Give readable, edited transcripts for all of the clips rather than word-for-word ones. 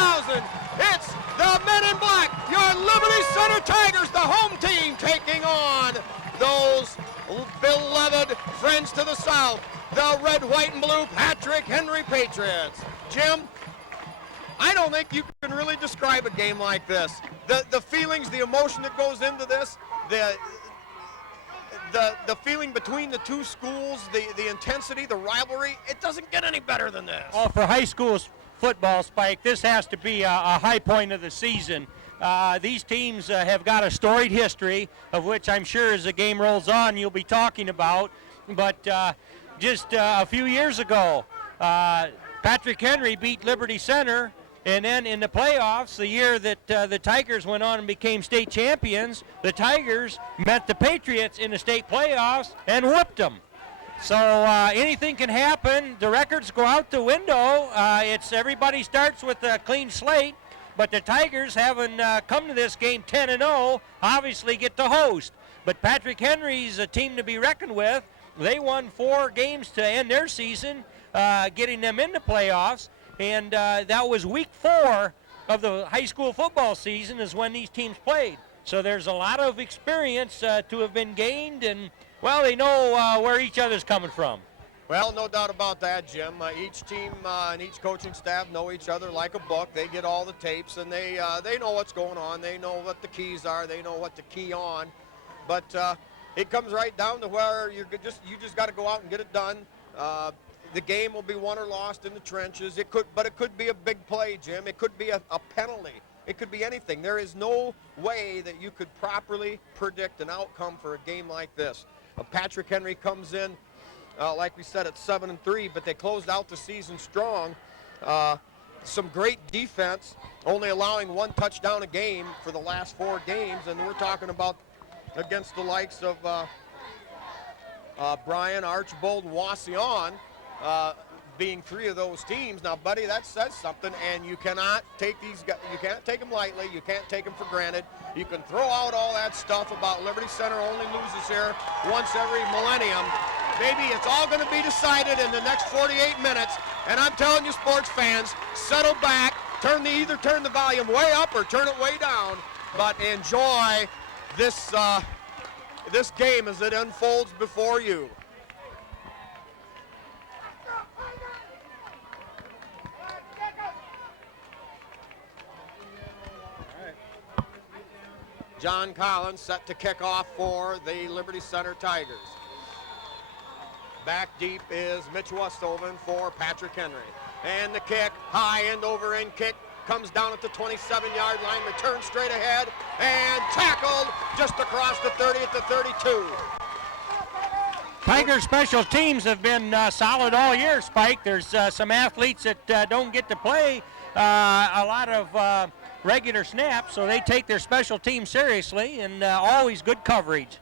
10,000. It's the Men in Black, your Liberty Center Tigers, the home team, taking on those beloved friends to the south, the red, white, and blue Patrick Henry Patriots. Jim, I don't think you can really describe a game like this. The feelings, the emotion that goes into this, the feeling between the two schools, the intensity, the rivalry, it doesn't get any better than this. Well, for high school football, Spike, this has to be a high point of the season. These teams have got a storied history, of which I'm sure as the game rolls on you'll be talking about. But just a few years ago, Patrick Henry beat Liberty Center, and then in the playoffs, the year that the Tigers went on and became state champions, the Tigers met the Patriots in the state playoffs and whooped them. So anything can happen. The records go out the window. Everybody starts with a clean slate, but the Tigers, having come to this game 10-0, obviously get to host. But Patrick Henry's a team to be reckoned with. They won 4 games to end their season, getting them into playoffs. And that was week 4 of the high school football season is when these teams played. So there's a lot of experience to have been gained, and, well, they know where each other's coming from. Well, no doubt about that, Jim. Each team and each coaching staff know each other like a book. They get all the tapes, and they know what's going on. They know what the keys are. They know what to key on. But it comes right down to where you just got to go out and get it done. The game will be won or lost in the trenches. It could be a big play, Jim. It could be a penalty. It could be anything. There is no way that you could properly predict an outcome for a game like this. Patrick Henry comes in, like we said, at 7-3, but they closed out the season strong. Some great defense, only allowing 1 touchdown a game for the last 4 games, and we're talking about against the likes of Bryan, Archbold, and Wauseon. Being 3 of those teams. Now, buddy, that says something, and you cannot take these guys, you can't take them lightly, you can't take them for granted. You can throw out all that stuff about Liberty Center only loses here once every millennium. Maybe it's all going to be decided in the next 48 minutes, and I'm telling you, sports fans, settle back, either turn the volume way up or turn it way down, but enjoy this game as it unfolds before you. John Collins set to kick off for the Liberty Center Tigers. Back deep is Mitch Westhoven for Patrick Henry. And the kick, high end over end kick, comes down at the 27-yard line, returns straight ahead, and tackled just across the 30 at the 32. Tiger special teams have been solid all year, Spike. There's some athletes that don't get to play a lot of regular snaps, so they take their special team seriously, and always good coverage.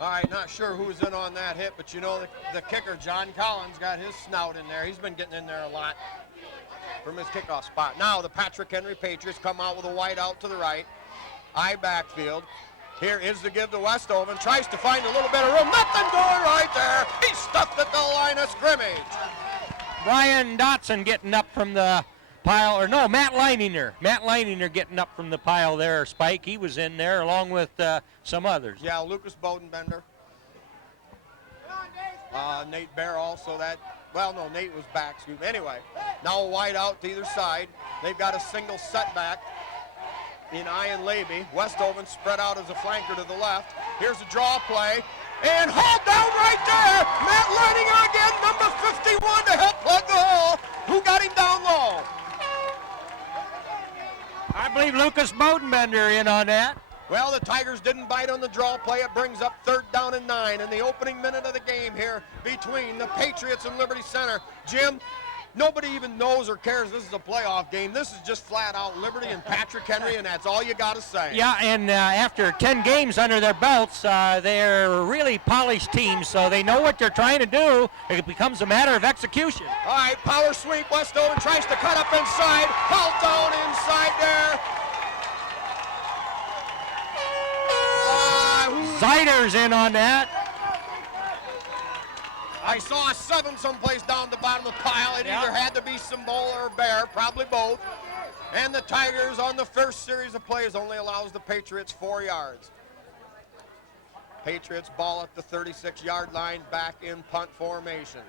All right, not sure who's in on that hit, but you know the kicker, John Collins, got his snout in there. He's been getting in there a lot from his kickoff spot. Now the Patrick Henry Patriots come out with a wide out to the right. Eye backfield. Here is the give to Westhoven. Tries to find a little bit of room. Nothing doing right there. He's stuffed at the line of scrimmage. Brian Dotson getting up from the pile, or no, Matt Leininger. Matt Leininger getting up from the pile there, Spike. He was in there along with some others. Yeah, Lucas Bodenbender. Nate Bear also that. Well, no, Nate was back. Excuse me. Anyway, now a wide out to either side. They've got a single setback in Ian Levy. Westhoven spread out as a flanker to the left. Here's a draw play. And hauled down right there. Matt Leininger again, number 51 to help plug the hole. Who got him down low? I believe Lucas Bodenbender in on that. Well, the Tigers didn't bite on the draw play. It brings up 3rd down and 9 in the opening minute of the game here between the Patriots and Liberty Center. Jim, nobody even knows or cares this is a playoff game. This is just flat out Liberty and Patrick Henry, and that's all you got to say. Yeah, and after 10 games under their belts, they're a really polished team, so they know what they're trying to do. It becomes a matter of execution. All right, power sweep. Westhoven tries to cut up inside. Hauled down inside there. Zeider's in on that. I saw a 7 someplace down the bottom of the pile. It either had to be Symbol or Bear, probably both. And the Tigers on the first series of plays only allows the Patriots 4 yards. Patriots ball at the 36-yard line, back in punt formation.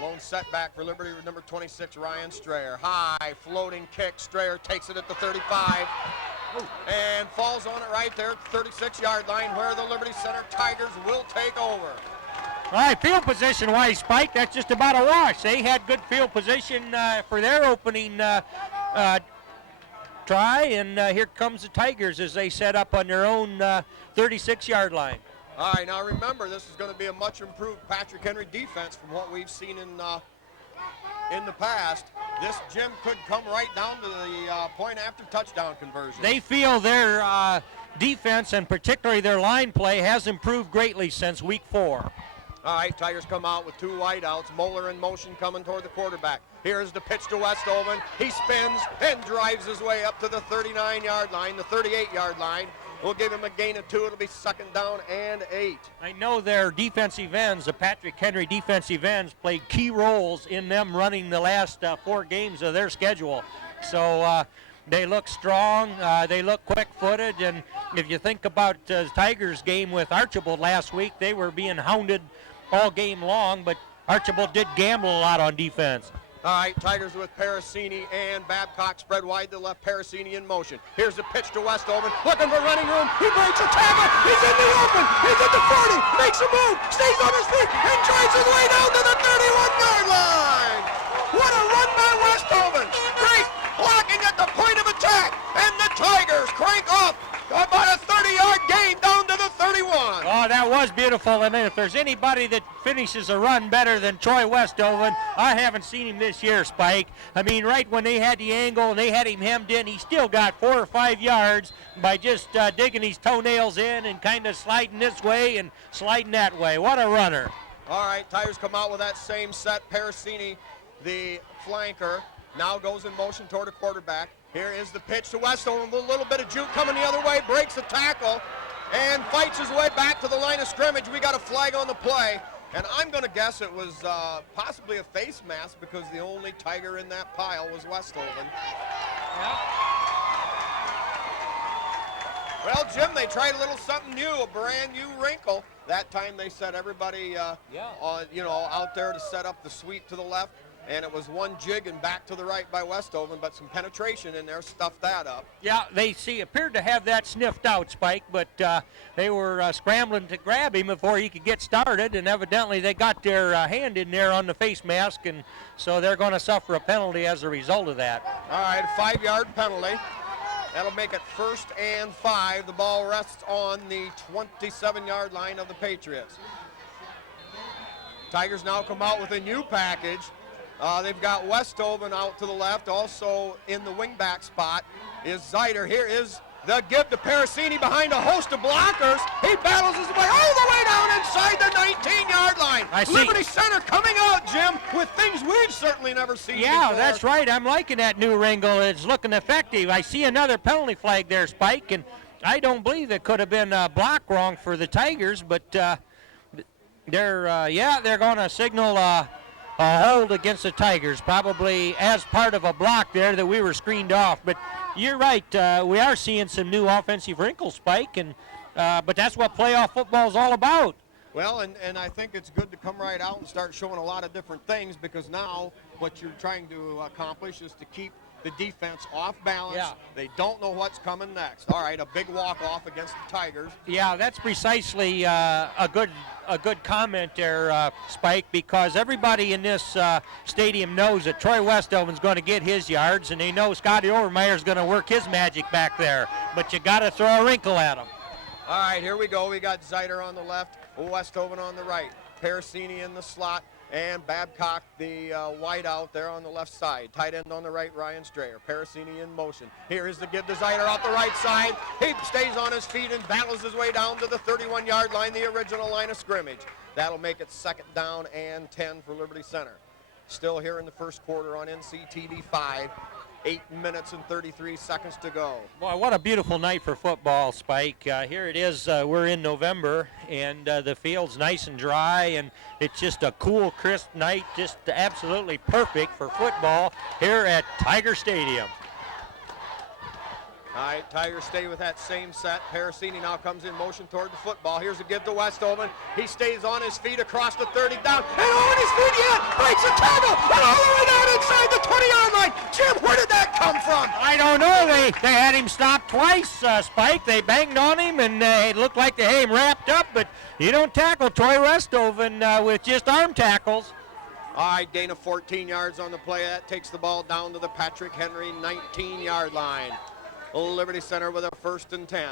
Lone setback for Liberty with number 26, Ryan Strayer. High floating kick. Strayer takes it at the 35 and falls on it right there at the 36-yard line where the Liberty Center Tigers will take over. All right, field position-wise, Spike, that's just about a wash. They had good field position for their opening try, and here comes the Tigers as they set up on their own 36-yard line. All right, now remember, this is going to be a much improved Patrick Henry defense from what we've seen in the past. This, Jim, could come right down to the point after touchdown conversion. They feel their defense, and particularly their line play, has improved greatly since week 4. All right, Tigers come out with 2 wideouts. Moeller in motion coming toward the quarterback. Here's the pitch to Westoven. He spins and drives his way up to the 39-yard line, the 38-yard line. We'll give him a gain of 2. It'll be 2nd down and 8. I know their defensive ends, the Patrick Henry defensive ends, played key roles in them running the last 4 games of their schedule. So they look strong, they look quick-footed, and if you think about the Tigers game with Archibald last week, they were being hounded all game long, but Archibald did gamble a lot on defense. All right, Tigers with Parasini and Babcock spread wide to the left. Parasini in motion. Here's the pitch to Westoven, looking for running room. He breaks a tackle. He's in the open. He's at the 40. Makes a move. Stays on his feet and drives his way down to the 31-yard line. What a run by Westoven. Great blocking at the point of attack. And the Tigers crank off about a 30-yard gain down to the 31. Oh, that was beautiful. And if there's anybody that finishes a run better than Troy Westoven, I haven't seen him this year, Spike. I mean, right when they had the angle and they had him hemmed in, he still got 4 or 5 yards by just digging his toenails in and kind of sliding this way and sliding that way. What a runner. All right, Tigers come out with that same set. Parasini, the flanker, now goes in motion toward the quarterback. Here is the pitch to Westoven with a little bit of juke coming the other way, breaks the tackle, and fights his way back to the line of scrimmage. We got a flag on the play, and I'm going to guess it was possibly a face mask because the only Tiger in that pile was Westoven. Yeah. Well, Jim, they tried a little something new, a brand new wrinkle. That time they set everybody out there to set up the sweep to the left. And it was one jig and back to the right by Westoven, but some penetration in there stuffed that up. Yeah, they appeared to have that sniffed out, Spike, but they were scrambling to grab him before he could get started, and evidently they got their hand in there on the face mask, and so they're going to suffer a penalty as a result of that. All right, a 5-yard penalty. That'll make it 1st and 5. The ball rests on the 27-yard line of the Patriots. Tigers now come out with a new package. They've got Westoven out to the left. Also in the wingback spot is Zeider. Here is the give to Parasini behind a host of blockers. He battles his way all the way down inside the 19-yard line. Liberty Center coming out, Jim, with things we've certainly never seen Yeah, before. that's right. I'm liking that new wrinkle. It's looking effective. I see another penalty flag there, Spike, and I don't believe it could have been block wrong for the Tigers, but they're going to signal a hold against the Tigers, probably as part of a block there that we were screened off. But you're right, we are seeing some new offensive wrinkles, Spike, and but that's what playoff football is all about. Well, and I think it's good to come right out and start showing a lot of different things, because now what you're trying to accomplish is to keep the defense off balance. Yeah. They don't know what's coming next. All right, a big walk-off against the Tigers. Yeah, that's precisely a good comment there, Spike, because everybody in this stadium knows that Troy Westoven's going to get his yards, and they know Scotty Overmeier's going to work his magic back there. But you got to throw a wrinkle at him. All right, here we go. We got Zeider on the left, Westoven on the right, Parasini in the slot, and Babcock, the wide out there on the left side. Tight end on the right, Ryan Strayer. Parasini in motion. Here is the give to Zeider off the right side. He stays on his feet and battles his way down to the 31-yard line, the original line of scrimmage. That'll make it 2nd down and 10 for Liberty Center. Still here in the first quarter on NCTV 5. 8 minutes and 33 seconds to go. Boy, what a beautiful night for football, Spike. Here it is. We're in November, and the field's nice and dry, and it's just a cool, crisp night, just absolutely perfect for football here at Tiger Stadium. All right, Tigers stay with that same set. Parasini now comes in motion toward the football. Here's a give to Westoven. He stays on his feet across the 30 down. And on his feet yet. Breaks a tackle. And all the way down inside the 20-yard line. Jim, where did that come from? I don't know. They had him stopped twice, Spike. They banged on him, and it looked like they had him wrapped up. But you don't tackle Troy Westoven with just arm tackles. All right, Dana 14 yards on the play. That takes the ball down to the Patrick Henry 19-yard line. Liberty Center with a 1st and 10.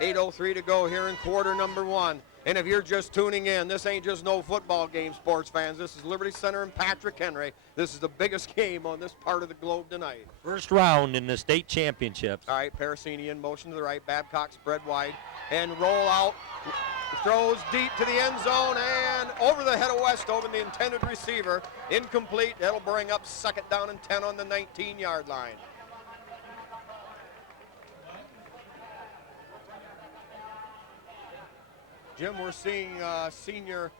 8:03 to go here in quarter number 1. And if you're just tuning in, this ain't just no football game, sports fans. This is Liberty Center and Patrick Henry. This is the biggest game on this part of the globe tonight. First round in the state championships. All right, Parasini in motion to the right. Babcock spread wide and roll out. Throws deep to the end zone and over the head of Westoven, the intended receiver. Incomplete. That'll bring up 2nd down and 10 on the 19-yard line. Jim, we're seeing senior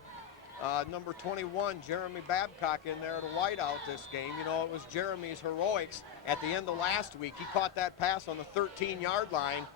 number 21, Jeremy Babcock, in there at a wideout this game. You know, it was Jeremy's heroics at the end of last week. He caught that pass on the 13-yard line,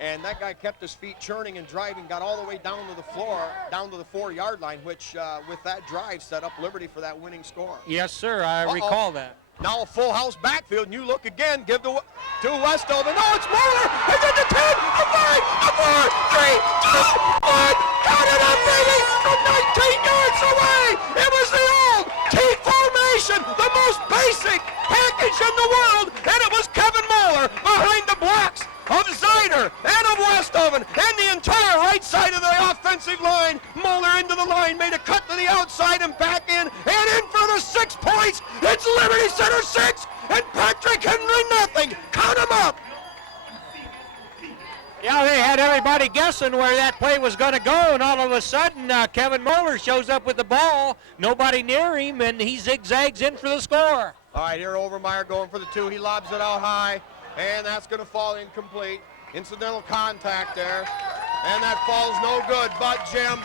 and that guy kept his feet churning and driving, got all the way down to the floor, down to the 4-yard line, which with that drive set up Liberty for that winning score. Yes, sir. I recall that. Now a full house backfield, and you look again, give to Westoven. No, it's Moeller. It's at the 10, a 5, a 4, 3, 2, 1. Count it up, baby, from 19 yards away. It was the old T formation, the most basic package in the world, and it was Kevin Moeller behind the blocks of Zider and of Westoven and the entire right side of the offensive line. Moeller into the line, made a cut to the outside and back in, and in for the 6 points. It's Liberty Center 6 and Patrick Henry nothing. Count them up. Yeah, they had everybody guessing where that play was going to go, and all of a sudden, Kevin Moeller shows up with the ball, nobody near him, and he zigzags in for the score. All right, here Overmeyer going for the 2. He lobs it out high, and that's going to fall incomplete. Incidental contact there, and that falls no good. But, Jim,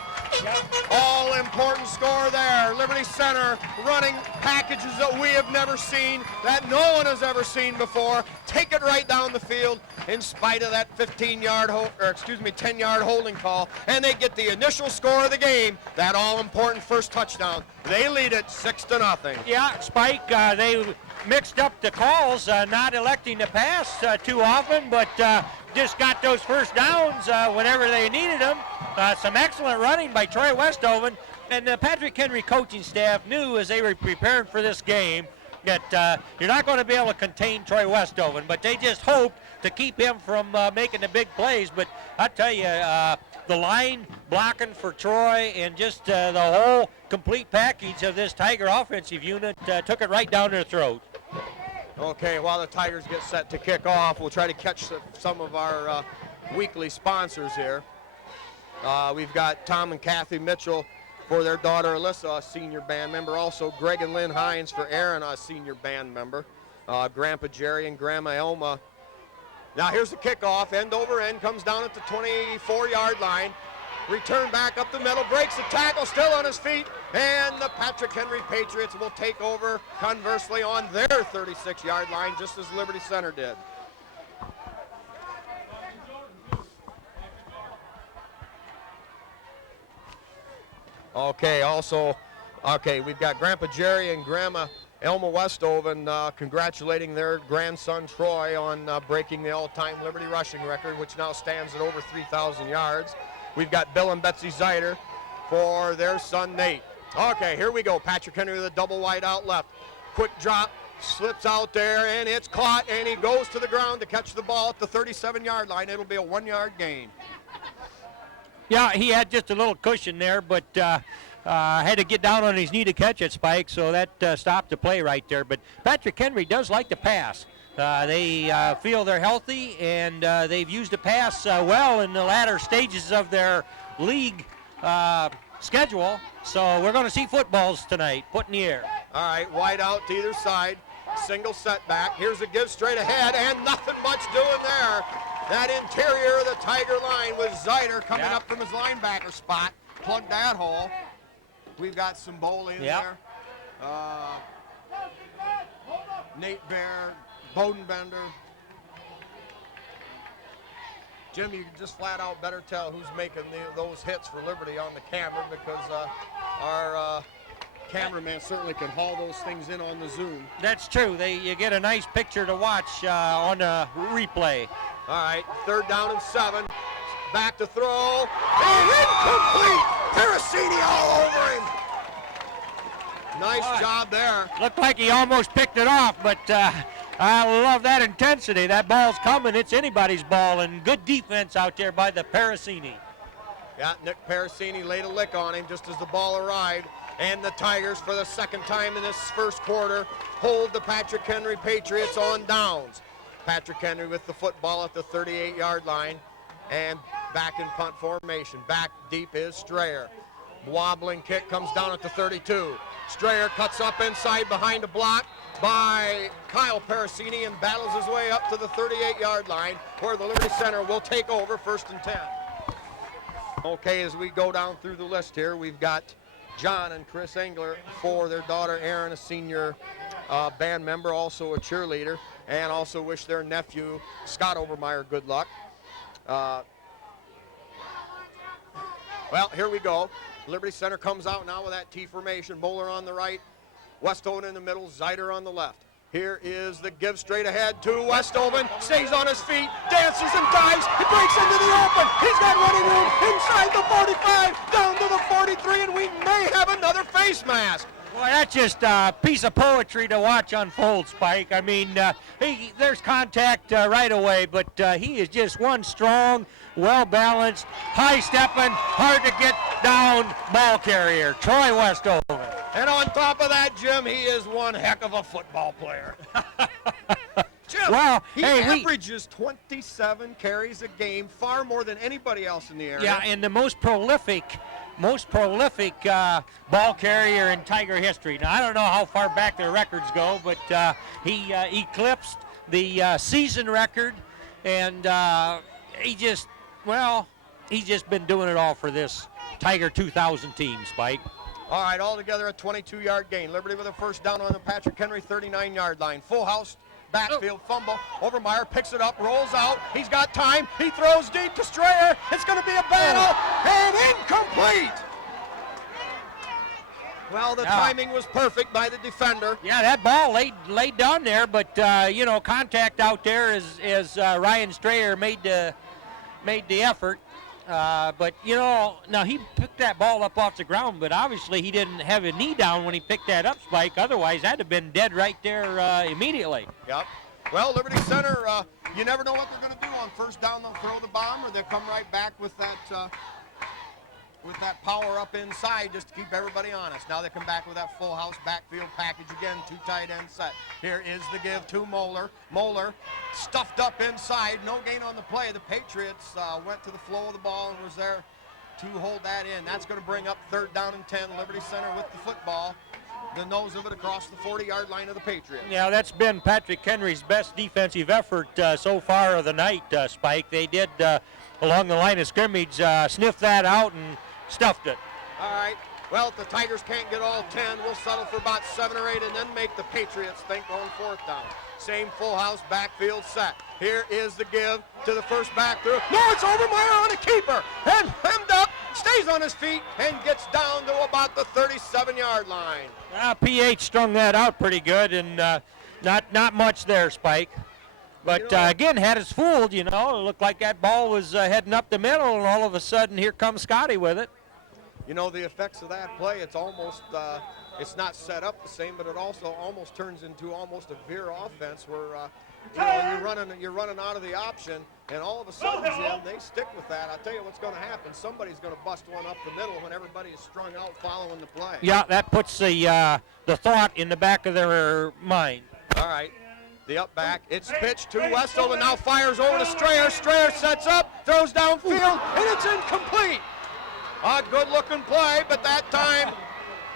all important score there. Liberty Center running packages that we have never seen, that no one has ever seen before. Take it right down the field in spite of that 10-yard holding call, and they get the initial score of the game, that all-important first touchdown. They lead it 6-0. Yeah, Spike, they mixed up the calls, not electing to pass too often, but just got those first downs whenever they needed them. Some excellent running by Troy Westoven, and the Patrick Henry coaching staff knew as they were preparing for this game that you're not going to be able to contain Troy Westoven, but they just hoped to keep him from making the big plays. But I tell you, the line blocking for Troy and just the whole complete package of this Tiger offensive unit took it right down their throat. Okay, while the Tigers get set to kick off, we'll try to catch some of our weekly sponsors here. We've got Tom and Kathy Mitchell for their daughter Alyssa, a senior band member. Also Greg and Lynn Hines for Aaron, a senior band member. Grandpa Jerry and Grandma Elma. Now here's the kickoff, end over end, comes down at the 24-yard line. Return back up the middle, breaks the tackle, still on his feet, and the Patrick Henry Patriots will take over conversely on their 36-yard line, just as Liberty Center did. Okay, we've got Grandpa Jerry and Grandma Elma Westoven congratulating their grandson Troy on breaking the all-time Liberty rushing record, which now stands at over 3,000 yards. We've got Bill and Betsy Zider for their son Nate. Okay, here we go. Patrick Henry with a double wide out left. Quick drop, slips out there, and it's caught, and he goes to the ground to catch the ball at the 37-yard line. It'll be a 1-yard gain. Yeah, he had just a little cushion there, but had to get down on his knee to catch it, Spike, so that stopped the play right there. But Patrick Henry does like to pass. They feel they're healthy, and they've used the pass well in the latter stages of their league schedule. So we're going to see footballs tonight, put in the air. All right, wide out to either side. Single setback. Here's a give straight ahead, and nothing much doing there. That interior of the Tiger line with Zeider coming up from his linebacker spot. Plugged that hole. We've got some bowling there. Nate Bear, Bodenbender. Jim, you just flat out better tell who's making those hits for Liberty on the camera, because our cameraman certainly can haul those things in on the Zoom. That's true. You get a nice picture to watch on a replay. All right, 3rd down and 7. Back to throw. And incomplete! Pericini all over him. Nice job there. Looked like he almost picked it off, but I love that intensity. That ball's coming. It's anybody's ball, and good defense out there by the Pericini. Yeah, Nick Pericini laid a lick on him just as the ball arrived. And the Tigers, for the second time in this first quarter, hold the Patrick Henry Patriots on downs. Patrick Henry with the football at the 38-yard line, and back in punt formation. Back deep is Strayer. Wobbling kick comes down at the 32. Strayer cuts up inside behind a block by Kyle Pericini and battles his way up to the 38-yard line, where the Liberty Center will take over 1st and 10. Okay, as we go down through the list here, we've got John and Chris Engler for their daughter Erin, a senior band member, also a cheerleader, and also wish their nephew Scott Obermeyer good luck. Well, here we go. Liberty Center comes out now with that T formation. Bowler on the right, Westhoven in the middle, Zeider on the left. Here is the give straight ahead to Westhoven. Stays on his feet, dances and dives. He breaks into the open. He's got running room inside the 45, down to the 43, and we may have another face mask. Boy, that's just a piece of poetry to watch unfold, Spike. I mean, there's contact right away, but he is just one strong, well-balanced, high-stepping, hard-to-get down ball carrier, Troy Westhoven. And on top of that, Jim, he is one heck of a football player. Jim, well, he averages 27 carries a game, far more than anybody else in the area. Yeah, and the most prolific ball carrier in Tiger history. Now, I don't know how far back their records go, but he eclipsed the season record, and he's just been doing it all for this Tiger 2000 team, Spike. All right, altogether a 22-yard gain. Liberty with a first down on the Patrick Henry 39-yard line. Full house, backfield fumble. Overmeyer picks it up, rolls out. He's got time. He throws deep to Strayer. It's going to be a battle, and incomplete. Well, the timing was perfect by the defender. Yeah, that ball laid down there, but contact out there as Ryan Strayer made the effort. But now he picked that ball up off the ground, but obviously he didn't have a knee down when he picked that up, Spike. Otherwise, that'd have been dead right there immediately. Yep. Well, Liberty Center, you never know what they're going to do on first down. They'll throw the bomb, or they'll come right back with that power up inside just to keep everybody honest. Now they come back with that full house backfield package again, 2 tight end set. Here is the give to Moeller. Moeller stuffed up inside, no gain on the play. The Patriots went to the flow of the ball and was there to hold that in. That's going to bring up 3rd down and 10. Liberty Center with the football. The nose of it across the 40-yard line of the Patriots. Yeah, that's been Patrick Henry's best defensive effort so far of the night, Spike. They did, along the line of scrimmage, sniff that out and stuffed it. All right. Well, if the Tigers can't get all 10, we'll settle for about 7 or 8 and then make the Patriots think on 4th down. Same full house backfield set. Here is the give to the first back through. No, it's Overmeyer on a keeper. And hemmed up, stays on his feet, and gets down to about the 37-yard line. PH strung that out pretty good, and not much there, Spike. But again, had us fooled, It looked like that ball was heading up the middle, and all of a sudden, here comes Scotty with it. The effects of that play, it's almost, it's not set up the same, but it also almost turns into almost a veer offense where, you're running out of the option, and all of a sudden, Jim, they stick with that. I'll tell you what's going to happen. Somebody's going to bust one up the middle when everybody is strung out following the play. Yeah, that puts the thought in the back of their mind. All right. The up back, it's pitched to Westhoven, now fires over to Strayer. Strayer sets up, throws downfield, and it's incomplete. A good-looking play, but that time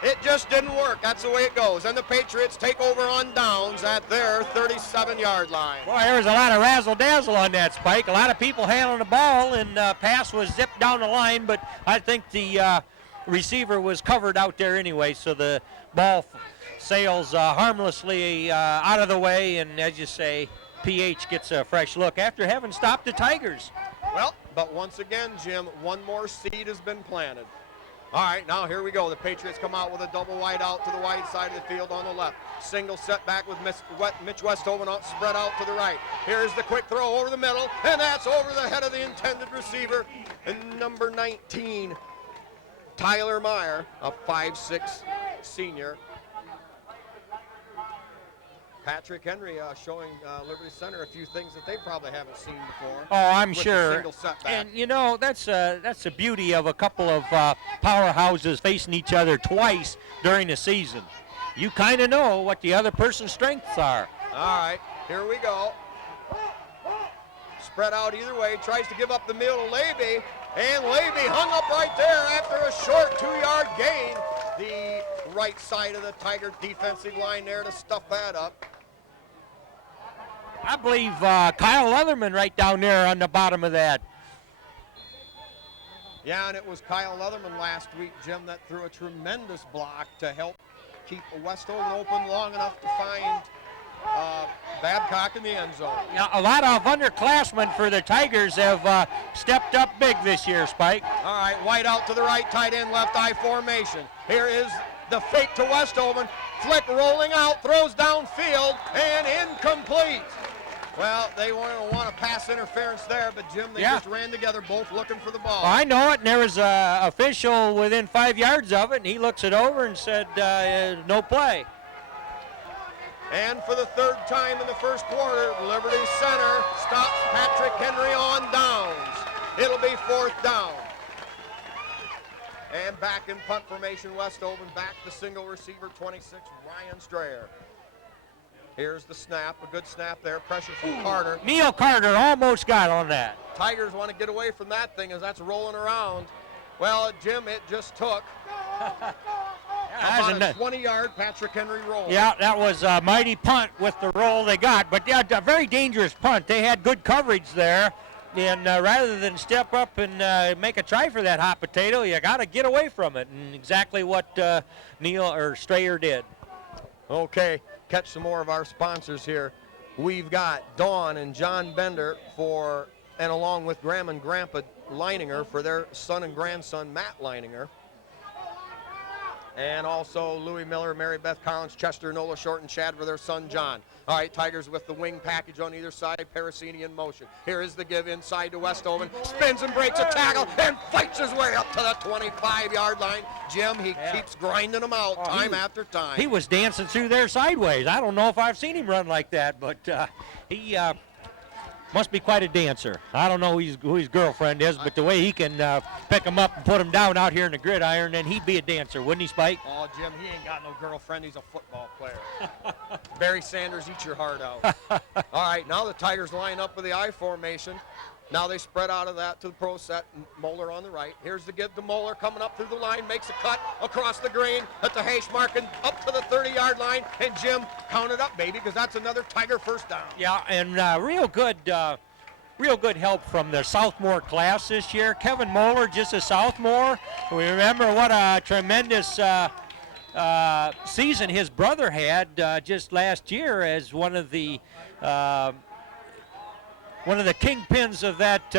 it just didn't work. That's the way it goes. And the Patriots take over on downs at their 37-yard line. Boy, there was a lot of razzle-dazzle on that, Spike. A lot of people handling the ball, and pass was zipped down the line, but I think the receiver was covered out there anyway, so the ball sails harmlessly out of the way, and as you say, PH gets a fresh look after having stopped the Tigers. Well, but once again, Jim, one more seed has been planted. All right, now here we go. The Patriots come out with a double wide out to the wide side of the field on the left. Single setback with Mitch Westhoven out, spread out to the right. Here's the quick throw over the middle, and that's over the head of the intended receiver. And number 19, Tyler Meyer, a 5'6" senior. Patrick Henry showing Liberty Center a few things that they probably haven't seen before. Oh, I'm with the sure. single setback. And you know, that's the beauty of a couple of powerhouses facing each other twice during the season. You kind of know what the other person's strengths are. All right, here we go. Spread out either way, tries to give up the middle to Levy, and Levy hung up right there after a short 2-yard gain. The right side of the Tiger defensive line there to stuff that up. I believe Kyle Leatherman right down there on the bottom of that. Yeah, and it was Kyle Leatherman last week, Jim, that threw a tremendous block to help keep Westhoven open long enough to find Babcock in the end zone. Now, a lot of underclassmen for the Tigers have stepped up big this year, Spike. All right, wide out to the right, tight end, left eye formation. Here is the fake to Westhoven. Flick rolling out, throws downfield, and incomplete. Well, they want a pass interference there, but Jim, they just ran together, both looking for the ball. I know it, and there was an official within 5 yards of it, and he looks it over and said, no play. And for the third time in the first quarter, Liberty Center stops Patrick Henry on downs. It'll be fourth down. And back in punt formation, Westhoven back to single receiver 26, Ryan Strayer. Here's the snap, a good snap there, pressure from Carter. Neil Carter almost got on that. Tigers want to get away from that thing as that's rolling around. Well, Jim, it just took about a 20-yard Patrick Henry roll. Yeah, that was a mighty punt with the roll they got, but yeah, a very dangerous punt. They had good coverage there, and rather than step up and make a try for that hot potato, you got to get away from it, and exactly what Neil or Strayer did. Okay, catch some more of our sponsors here. We've got Dawn and John Bender and along with Grandma and Grandpa Leininger for their son and grandson, Matt Leininger. And also Louis Miller, Mary Beth Collins, Chester, Nola Short, and Chad for their son, John. All right, Tigers with the wing package on either side, Parasini in motion. Here is the give inside to Westhoven, spins and breaks a tackle, and fights his way up to the 25-yard line. Jim, he keeps grinding them out time after time. He was dancing through there sideways. I don't know if I've seen him run like that, but he must be quite a dancer. I don't know who his girlfriend is, but the way he can pick him up and put him down out here in the gridiron, then he'd be a dancer, wouldn't he, Spike? Oh, Jim, he ain't got no girlfriend. He's a football player. Barry Sanders, eat your heart out. All right, now the Tigers line up with the I formation. Now they spread out of that to the pro set. Moeller on the right. Here's the give to Moeller coming up through the line, makes a cut across the green at the hash mark and up to the 30-yard line. And Jim, count it up, baby, because that's another Tiger first down. Yeah, and real good help from the sophomore class this year. Kevin Moeller, just a sophomore. We remember what a tremendous season his brother had just last year as one of the kingpins of that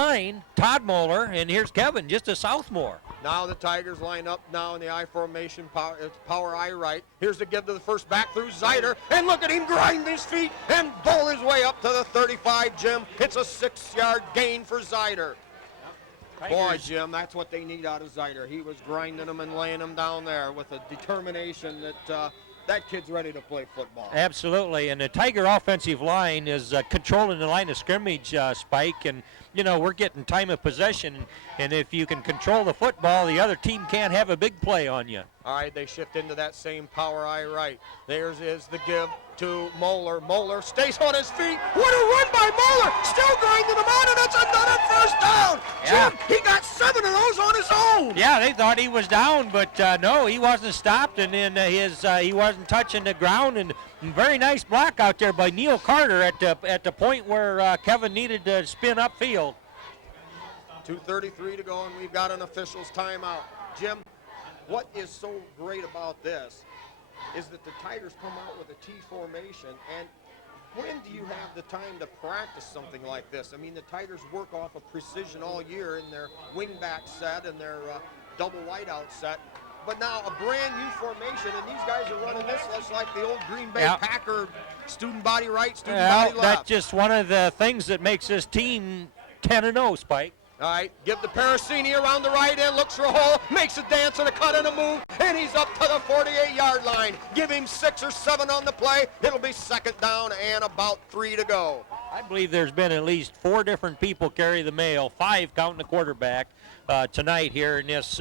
line, Todd Moeller, and here's Kevin, just a sophomore. Now the Tigers line up now in the I formation, power I right. Here's the give to the first back through Zeider, and look at him grind his feet and bowl his way up to the 35, Jim. It's a 6-yard gain for Zeider. Boy, Jim, that's what they need out of Zeider. He was grinding them and laying them down there with a determination that that kid's ready to play football. Absolutely, and the Tiger offensive line is controlling the line of scrimmage, Spike, and you know, we're getting time of possession, and if you can control the football, the other team can't have a big play on you. All right, they shift into that same power I right. There's is the give to Moeller. Moeller stays on his feet. What a run by Moeller! Still grinding him out, and it's another first down. Yeah. Jim, he got 7 of those on his own. Yeah, they thought he was down, but no, he wasn't stopped, and then he wasn't touching the ground. And very nice block out there by Neil Carter at the point where Kevin needed to spin upfield. 2:33 to go, and we've got an official's timeout. Jim, what is so great about this is that the Tigers come out with a T formation, and when do you have the time to practice something like this? I mean, the Tigers work off of precision all year in their wingback set and their double wideout set. But now a brand new formation, and these guys are running this just like the old Green Bay Packer student body right, student body left. That's just one of the things that makes this team 10-0, Spike. All right, give the Paracini around the right end, looks for a hole, makes a dance and a cut and a move, and he's up to the 48-yard line. Give him 6 or 7 on the play. It'll be second down and about 3 to go. I believe there's been at least 4 different people carry the mail, 5 counting the quarterback tonight here in this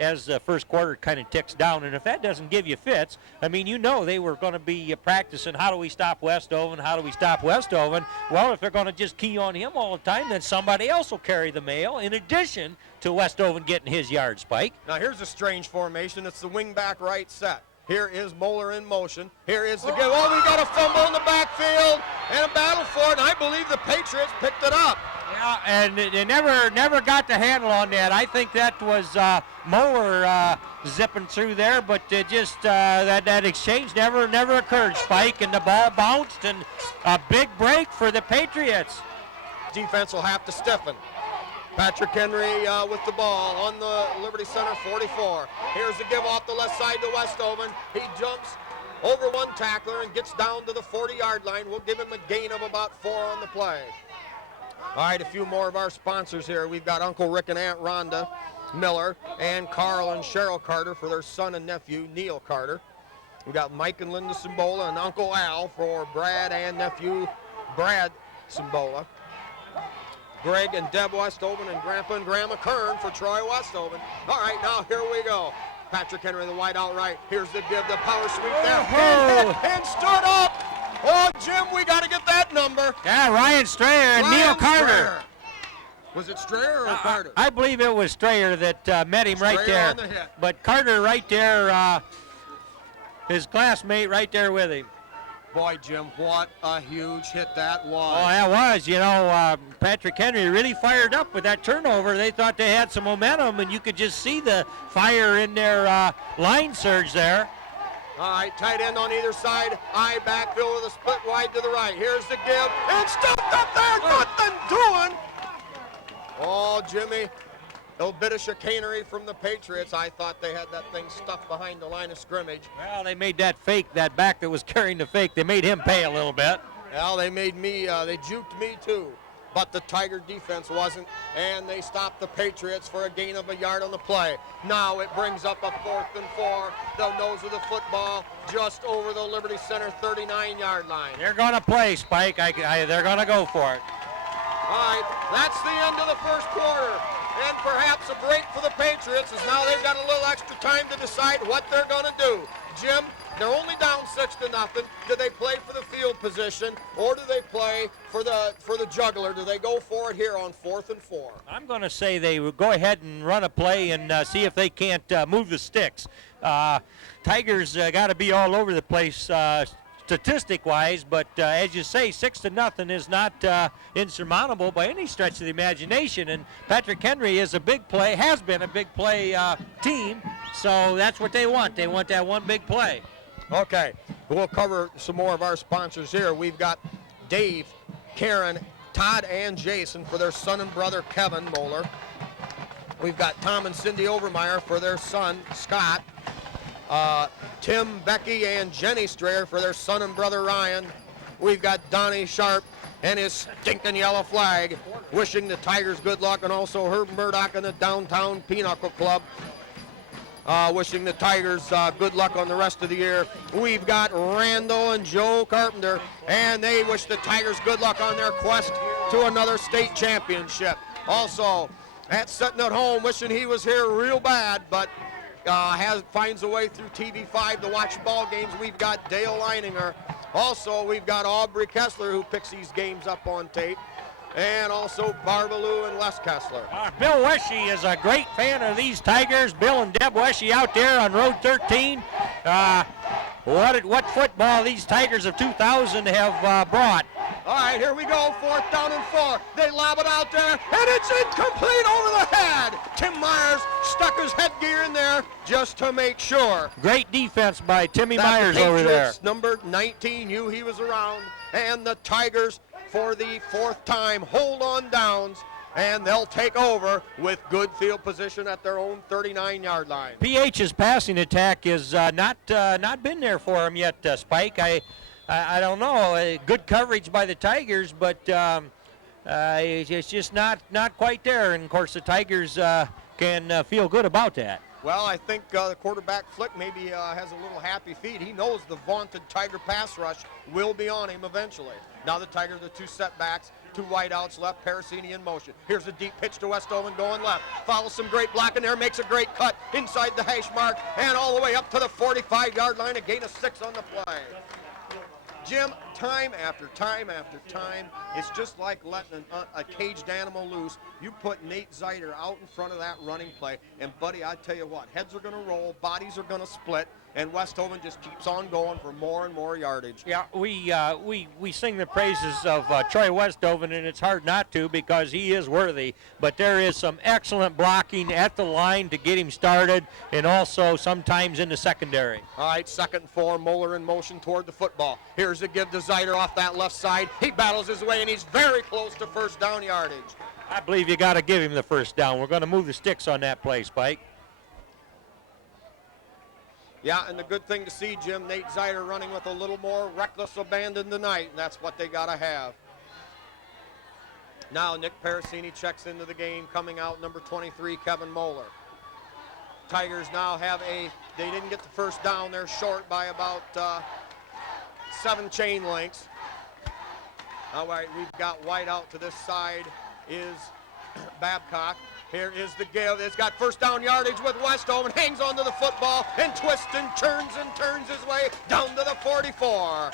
as the first quarter kind of ticks down. And if that doesn't give you fits, I mean, you know they were going to be practicing how do we stop Westoven, how do we stop Westoven. Well, if they're going to just key on him all the time, then somebody else will carry the mail in addition to Westoven getting his yard, Spike. Now here's a strange formation. It's the wing-back right set. Here is Moeller in motion. Here is the give. Oh, we got a fumble in the backfield and a battle for it, and I believe the Patriots picked it up. Yeah, and they never got the handle on that. I think that was Moeller zipping through there, but just that exchange never occurred, Spike, and the ball bounced, and a big break for the Patriots. Defense will have to stiffen. Patrick Henry with the ball on the Liberty Center 44. Here's the give off the left side to Westoven. He jumps over one tackler and gets down to the 40-yard line. We'll give him a gain of about 4 on the play. All right, a few more of our sponsors here. We've got Uncle Rick and Aunt Rhonda Miller and Carl and Cheryl Carter for their son and nephew, Neil Carter. We've got Mike and Linda Simbola and Uncle Al for Brad and nephew, Brad Simbola. Greg and Deb Westoven and Grandpa and Grandma Kern for Troy Westoven. All right, now here we go. Patrick Henry, the wide out right. Here's the give, the power sweep there. And stood up. Oh, Jim, we got to get that number. Yeah, Ryan Strayer and Neil Carter. Strayer. Was it Strayer or Carter? I believe it was Strayer that met him right there. On the hit. But Carter right there, his classmate right there with him. Boy, Jim, what a huge hit that was. Oh, that was. You know, Patrick Henry really fired up with that turnover. They thought they had some momentum, and you could just see the fire in their line surge there. All right, tight end on either side. I backfield with a split wide to the right. Here's the give. And stuffed up there. Nothing doing. Oh, Jimmy. A little bit of chicanery from the Patriots. I thought they had that thing stuffed behind the line of scrimmage. Well, they made that fake, that back that was carrying the fake, they made him pay a little bit. Well, they made me, they juked me too. But the Tiger defense wasn't, and they stopped the Patriots for a gain of a yard on the play. Now it brings up a 4th and 4. The nose of the football just over the Liberty Center 39-yard line. They're going to play, Spike. They're going to go for it. All right, that's the end of the first quarter. And perhaps a break for the Patriots, as now they've got a little extra time to decide what they're going to do. Jim, they're only down 6-0. Do they play for the field position, or do they play for the juggler? Do they go for it here on 4th and 4? I'm going to say they would go ahead and run a play and see if they can't move the sticks. Tigers got to be all over the place statistic-wise, but as you say, 6-0 is not insurmountable by any stretch of the imagination. And Patrick Henry is a big play, has been a big play team, so that's what they want. They want that one big play. Okay, we'll cover some more of our sponsors here. We've got Dave, Karen, Todd, and Jason for their son and brother Kevin Moeller. We've got Tom and Cindy Overmeyer for their son Scott. Tim, Becky, and Jenny Strayer for their son and brother Ryan. We've got Donnie Sharp and his stinking yellow flag wishing the Tigers good luck, and also Herb Murdoch and the Downtown Pinochle Club wishing the Tigers good luck on the rest of the year. We've got Randall and Joe Carpenter, and they wish the Tigers good luck on their quest to another state championship. Also, at Sitting at Home wishing he was here real bad, but finds a way through TV5 to watch ball games. We've got Dale Leininger Also, we've got Aubrey Kessler, who picks these games up on tape, and also Barbaloo and Les Kessler. Bill Wesche is a great fan of these Tigers. Bill and Deb Wesche out there on Road 13. What football these Tigers of 2000 have brought. All right, here we go, 4th down and 4. They lob it out there, and it's incomplete over the head. Tim Myers stuck his headgear in there just to make sure. Great defense by Timmy That Myers the over there. Patriots, number 19, knew he was around, and the Tigers, for the 4th time, hold on downs, and they'll take over with good field position at their own 39-yard line. PH's passing attack is not been there for him yet, Spike. I don't know. Good coverage by the Tigers, but it's just not quite there. And of course, the Tigers can feel good about that. Well, I think the quarterback Flick maybe has a little happy feet. He knows the vaunted Tiger pass rush will be on him eventually. Now the Tigers, the 2 setbacks, 2 wideouts left, Parasini in motion. Here's a deep pitch to Westoven going left. Follows some great blocking there, makes a great cut inside the hash mark, and all the way up to the 45-yard line, a gain of 6 on the play. Jim, time after time after time, it's just like letting a caged animal loose. You put Nate Zeiter out in front of that running play, and buddy, I tell you what, heads are going to roll, bodies are going to split, and Westhoven just keeps on going for more and more yardage. Yeah, we sing the praises of Troy Westhoven, and it's hard not to because he is worthy. But there is some excellent blocking at the line to get him started, and also sometimes in the secondary. All right, 2nd and 4, Moeller in motion toward the football. Here's a give to Zeiter off that left side. He battles his way, and he's very close to 1st down yardage. I believe you got to give him the 1st down. We're going to move the sticks on that play, Spike. Yeah, and the good thing to see, Jim, Nate Zeiter running with a little more reckless abandon tonight, and that's what they got to have. Now Nick Parasini checks into the game, coming out number 23, Kevin Moeller. Tigers now have they didn't get the 1st down. They're short by about 7 chain lengths. All right, we've got wide out to this side is Babcock. Here is the give. It's got 1st down yardage with Westhoven. Hangs onto the football and twists and turns his way down to the 44.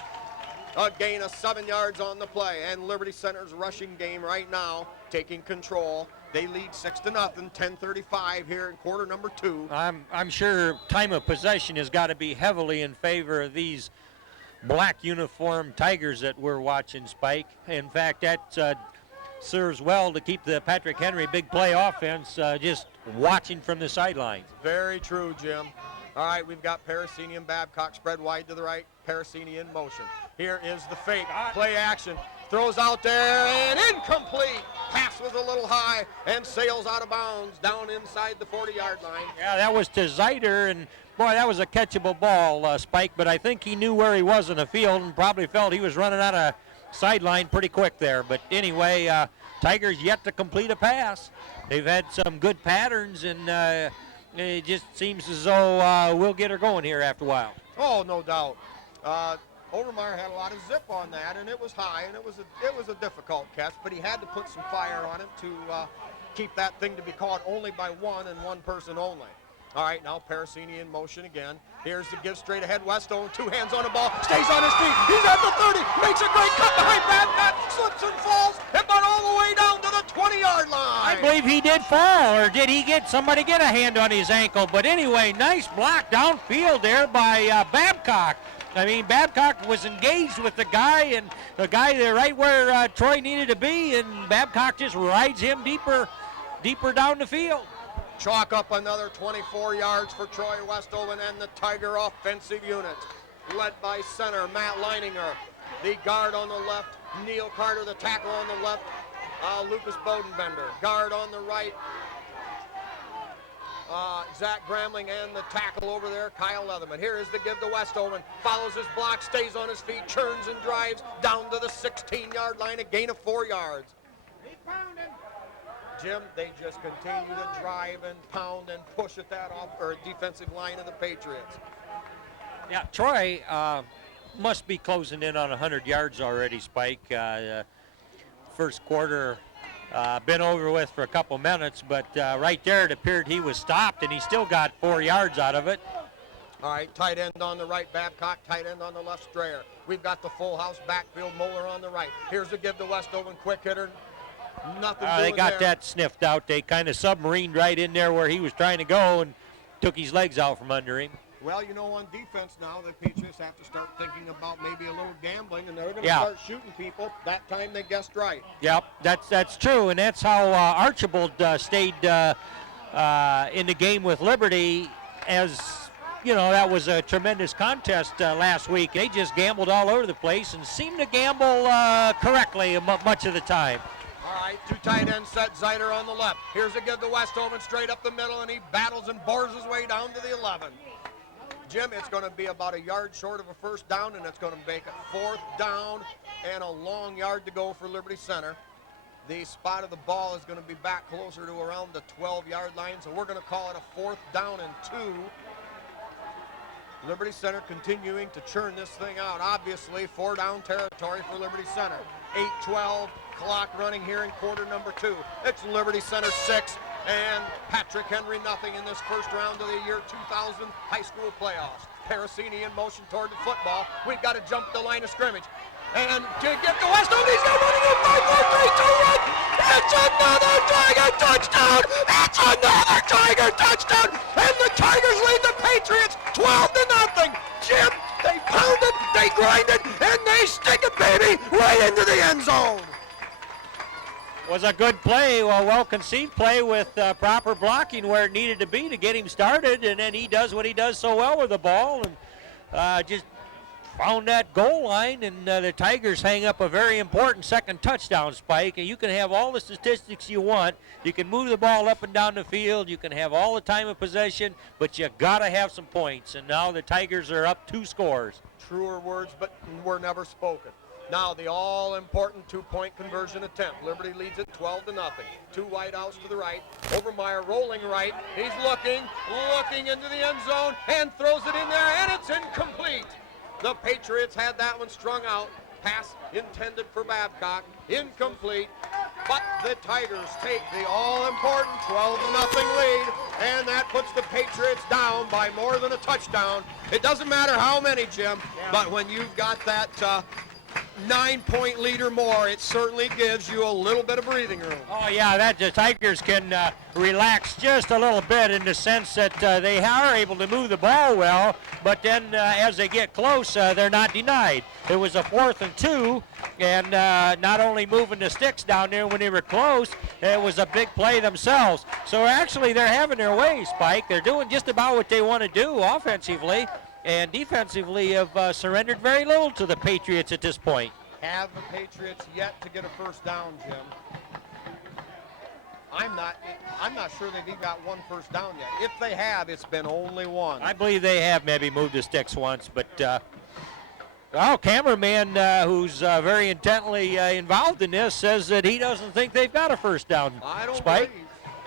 A gain of 7 yards on the play. And Liberty Center's rushing game right now taking control. They lead 6-0, 10:35 here in quarter number 2. I'm sure time of possession has got to be heavily in favor of these black uniform Tigers that we're watching, Spike. In fact, that serves well to keep the Patrick Henry big play offense just watching from the sidelines. Very true, Jim. All right, we've got Parasini and Babcock spread wide to the right. Parasini in motion. Here is the fake. Play action. Throws out there and incomplete. Pass was a little high and sails out of bounds down inside the 40-yard line. Yeah, that was to Zeiter, and boy, that was a catchable ball, Spike, but I think he knew where he was in the field and probably felt he was running out of sideline pretty quick there. But anyway, Tigers yet to complete a pass. They've had some good patterns, and it just seems as though we'll get her going here after a while. Oh, no doubt. Overmeyer had a lot of zip on that, and it was high, and it was a difficult catch, but he had to put some fire on it to keep that thing to be caught only by one and one person only. All right, now Parasini in motion again. Here's the give straight ahead. Westhoven, 2 hands on the ball, stays on his feet. He's at the 30, makes a great cut behind Babcock, slips and falls, and got all the way down to the 20-yard line. I believe he did fall, or did he get somebody get a hand on his ankle? But anyway, nice block downfield there by Babcock. I mean, Babcock was engaged with the guy, and the guy there right where Troy needed to be, and Babcock just rides him deeper down the field. Chalk up another 24 yards for Troy Westhoven and the Tiger offensive unit, led by center Matt Leininger, the guard on the left, Neil Carter, the tackle on the left, Lucas Bodenbender, guard on the right, Zach Gramling, and the tackle over there, Kyle Leatherman. Here is the give to Westhoven, follows his block, stays on his feet, churns and drives down to the 16-yard line, a gain of 4 yards. Jim, they just continue to drive and pound and push at that defensive line of the Patriots. Yeah, Troy must be closing in on 100 yards already, Spike. First quarter been over with for a couple minutes, but right there it appeared he was stopped, and he still got 4 yards out of it. All right, tight end on the right, Babcock, tight end on the left, Strayer. We've got the full house backfield, Moeller on the right. Here's the give to Westover, quick hitter. Nothing doing They got there. that sniffed out. They kind of submarined right in there where he was trying to go and took his legs out from under him. Well, you know, on defense now, the Patriots have to start thinking about maybe a little gambling, and they're going to Yeah. start shooting people. That time they guessed right. Yep, that's true, and that's how Archibald stayed in the game with Liberty. As you know, that was a tremendous contest last week. They just gambled all over the place and seemed to gamble correctly much of the time. All right, two tight end set, Zeider on the left. Here's a give to Westover straight up the middle, and he battles and bores his way down to the 11. Jim, it's going to be about a yard short of a first down, and it's going to make a 4th down and a long yard to go for Liberty Center. The spot of the ball is going to be back closer to around the 12-yard line, so we're going to call it a 4th down and 2. Liberty Center continuing to churn this thing out. Obviously, 4-down territory for Liberty Center. 8:12 clock running here in quarter number 2. It's Liberty Center 6 and Patrick Henry nothing in this first round of the year 2000 high school playoffs. Parasini in motion toward the football. We've got to jump the line of scrimmage. And to get to Westover, he's got running a 5-4-3-2-1. It's another Tiger touchdown! It's another Tiger touchdown! And the Tigers lead the Patriots 12-0. Jim, they pound it, they grind it, and they stick it, baby, right into the end zone. Was a good play, a well-conceived play with proper blocking where it needed to be to get him started, and then he does what he does so well with the ball and just found that goal line, and the Tigers hang up a very important second touchdown, Spike. And you can have all the statistics you want. You can move the ball up and down the field. You can have all the time of possession, but you got to have some points. And now the Tigers are up 2 scores. Truer words, but were never spoken. Now the all-important 2-point conversion attempt. Liberty leads it 12-0. 2 wide outs to the right. Overmeyer rolling right. He's looking into the end zone and throws it in there, and it's incomplete. The Patriots had that one strung out. Pass intended for Babcock. Incomplete. But the Tigers take the all-important 12-0 lead, and that puts the Patriots down by more than a touchdown. It doesn't matter how many, Jim, but when you've got that 9-point lead or more, it certainly gives you a little bit of breathing room. Oh, yeah, that the Tigers can relax just a little bit in the sense that they are able to move the ball well, but then as they get close, they're not denied. It was a 4th and 2, and not only moving the sticks down there when they were close, it was a big play themselves. So actually they're having their way, Spike. They're doing just about what they want to do offensively, and defensively have surrendered very little to the Patriots at this point. Have the Patriots yet to get a first down, Jim? I'm not sure they've even got 1 first down yet. If they have, it's been only 1. I believe they have maybe moved the sticks once, but cameraman who's very intently involved in this says that he doesn't think they've got a first down. I don't Spike. believe.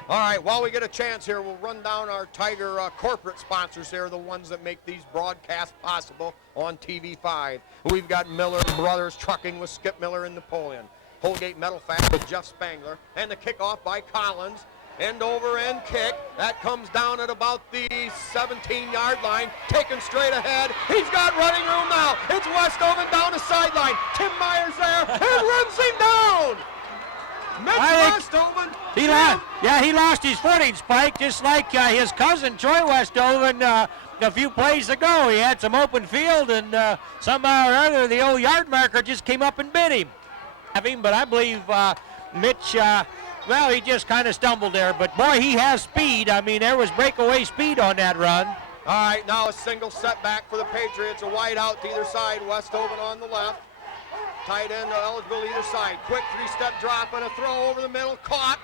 All right, while we get a chance here, we'll run down our Tiger corporate sponsors here, the ones that make these broadcasts possible on TV5. We've got Miller Brothers Trucking with Skip Miller and Napoleon. Holgate Metal Fab with Jeff Spangler. And the kickoff by Collins. End over end kick. That comes down at about the 17-yard line. Taken straight ahead. He's got running room now. It's Westover down the sideline. Tim Myers there and runs him down. Mitch Westover. He lost his footing, Spike, just like his cousin Troy Westover a few plays ago. He had some open field, and somehow or other the old yard marker just came up and bit him. But I believe Mitch, he just kind of stumbled there. But, boy, he has speed. I mean, there was breakaway speed on that run. All right, now a single setback for the Patriots. A wide out to either side. Westover on the left. Tight end eligible either side. Quick 3-step drop and a throw over the middle. Caught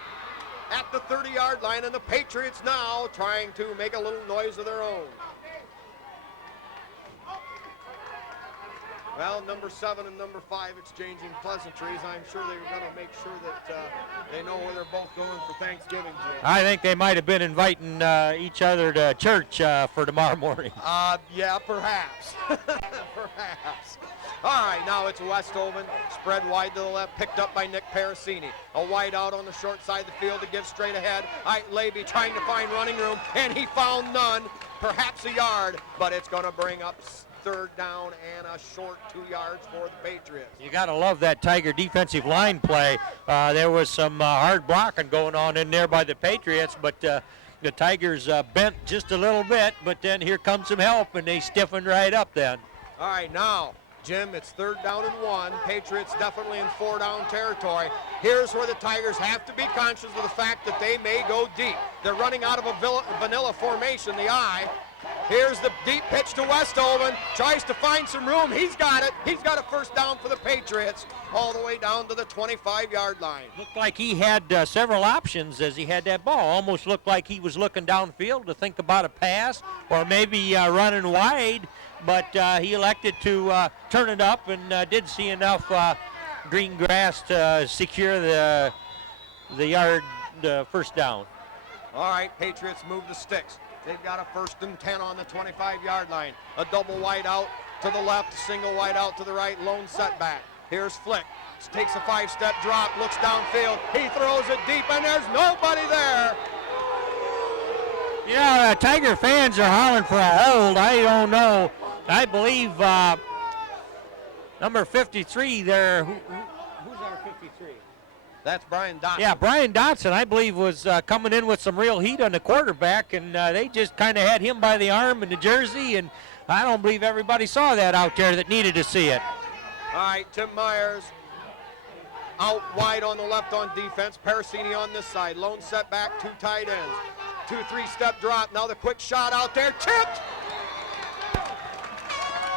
at the 30-yard line, and the Patriots now trying to make a little noise of their own. Well, number 7 and number 5 exchanging pleasantries. I'm sure they were going to make sure that they know where they're both going for Thanksgiving, Jim. I think they might have been inviting each other to church for tomorrow morning. Yeah, perhaps. Perhaps. All right, now it's Westover, spread wide to the left, picked up by Nick Parasini. A wide out on the short side of the field to give straight ahead. Levy trying to find running room, and he found none. Perhaps a yard, but it's going to bring up third down and a short 2 yards for the Patriots. You got to love that Tiger defensive line play. There was some hard blocking going on in there by the Patriots, but the Tigers bent just a little bit, but then here comes some help, and they stiffened right up then. All right, now, Jim, it's third down and 1. Patriots definitely in 4-down territory. Here's where the Tigers have to be conscious of the fact that they may go deep. They're running out of a vanilla formation, the I. Here's the deep pitch to Westoven. Tries to find some room. He's got it. He's got a first down for the Patriots all the way down to the 25-yard line. Looked like he had several options as he had that ball. Almost looked like he was looking downfield to think about a pass or maybe running wide, but he elected to turn it up and did see enough green grass to secure the yard first down. All right, Patriots move the sticks. They've got a 1st and 10 on the 25-yard line. A double wide out to the left, a single wide out to the right, lone setback. Here's Flick. Takes a 5-step drop, looks downfield. He throws it deep, and there's nobody there. Yeah, Tiger fans are hollering for a hold. I don't know. I believe number 53 there. Who's our 53? That's Brian Dotson. Yeah, Brian Dotson, I believe, was coming in with some real heat on the quarterback, and they just kind of had him by the arm in the jersey, and I don't believe everybody saw that out there that needed to see it. All right, Tim Myers out wide on the left on defense. Parasini on this side. Lone setback, 2 tight ends. 2-3-step drop. Now the quick shot out there. Tipped.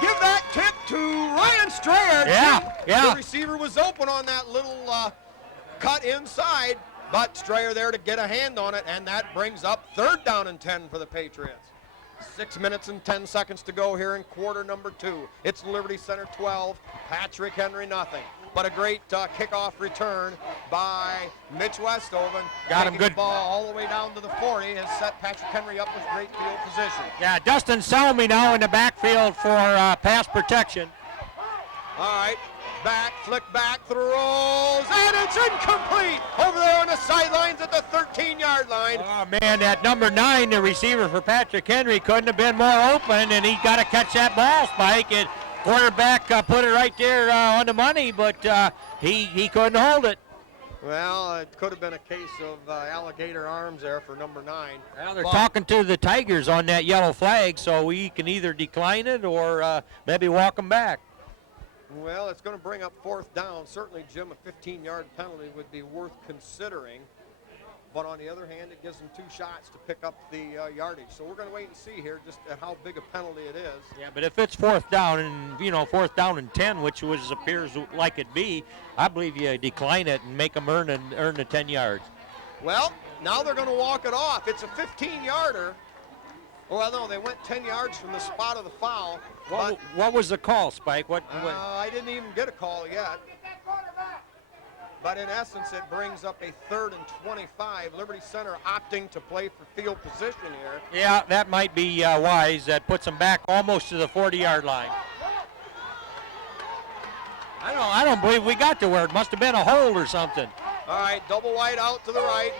Give that tip to Ryan Strayer. Yeah. The receiver was open on that little cut inside, but Strayer there to get a hand on it, and that brings up third down and 10 for the Patriots. 6 minutes and 10 seconds to go here in quarter number 2. It's Liberty Center 12, Patrick Henry nothing. But a great kickoff return by Mitch Westoven. Got him good. The ball all the way down to the 40 has set Patrick Henry up with great field position. Yeah, Dustin Salmi now in the backfield for pass protection. All right, back, flick back, throws, and it's incomplete over there on the sidelines at the 13-yard line. Oh, man, that number 9, the receiver for Patrick Henry, couldn't have been more open, and he got to catch that ball, Spike. And quarterback put it right there on the money, but he couldn't hold it. Well, it could have been a case of alligator arms there for number 9. Well, they're talking to the Tigers on that yellow flag, so we can either decline it or maybe walk them back. Well, it's going to bring up 4th down. Certainly, Jim, a 15-yard penalty would be worth considering. But on the other hand, it gives them 2 shots to pick up the yardage. So we're going to wait and see here just how big a penalty it is. Yeah, but if it's 4th down and, 4th down and 10, which appears like it be, I believe you decline it and make them earn the 10 yards. Well, now they're going to walk it off. It's a 15-yarder. Well, no, they went 10 yards from the spot of the foul. What was the call, Spike? I didn't even get a call yet. But in essence, it brings up a 3rd and 25. Liberty Center opting to play for field position here. Yeah, that might be wise. That puts them back almost to the 40-yard line. I don't believe we got to where it must have been a hold or something. All right, double wide out to the right.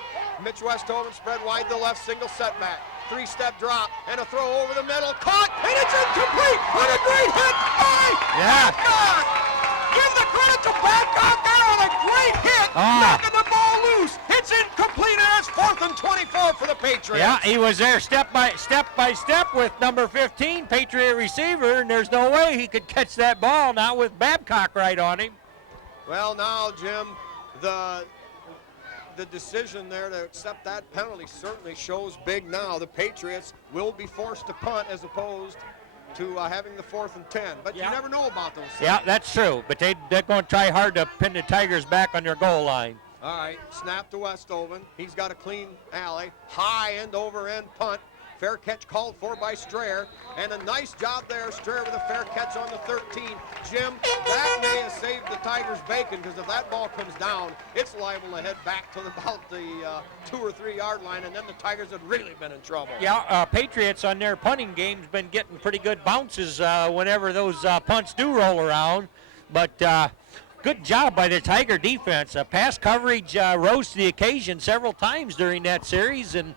Mitch Westoven spread wide to the left, single setback. 3-step drop and a throw over the middle. Caught, and it's incomplete. What a great hit by Babcock. Give the credit to Babcock there on a great hit. Knocking the ball loose. It's incomplete, and it's 4th and 24 for the Patriots. Yeah, he was there step by step with number 15, Patriot receiver, and there's no way he could catch that ball now with Babcock right on him. Well, now, Jim, the decision there to accept that penalty certainly shows big now. The Patriots will be forced to punt as opposed to having the 4th and 10. But you never know about those things. Yeah, that's true. But they're going to try hard to pin the Tigers back on their goal line. All right, snap to Westoven. He's got a clean alley. High end over end punt. Fair catch called for by Strayer. And a nice job there, Strayer with a fair catch on the 13. Jim, that may have saved the Tigers bacon, because if that ball comes down, it's liable to head back to about the 2 or 3 yard line, and then the Tigers had really been in trouble. Yeah, Patriots on their punting game's been getting pretty good bounces whenever those punts do roll around. But good job by the Tiger defense. Pass coverage rose to the occasion several times during that series, and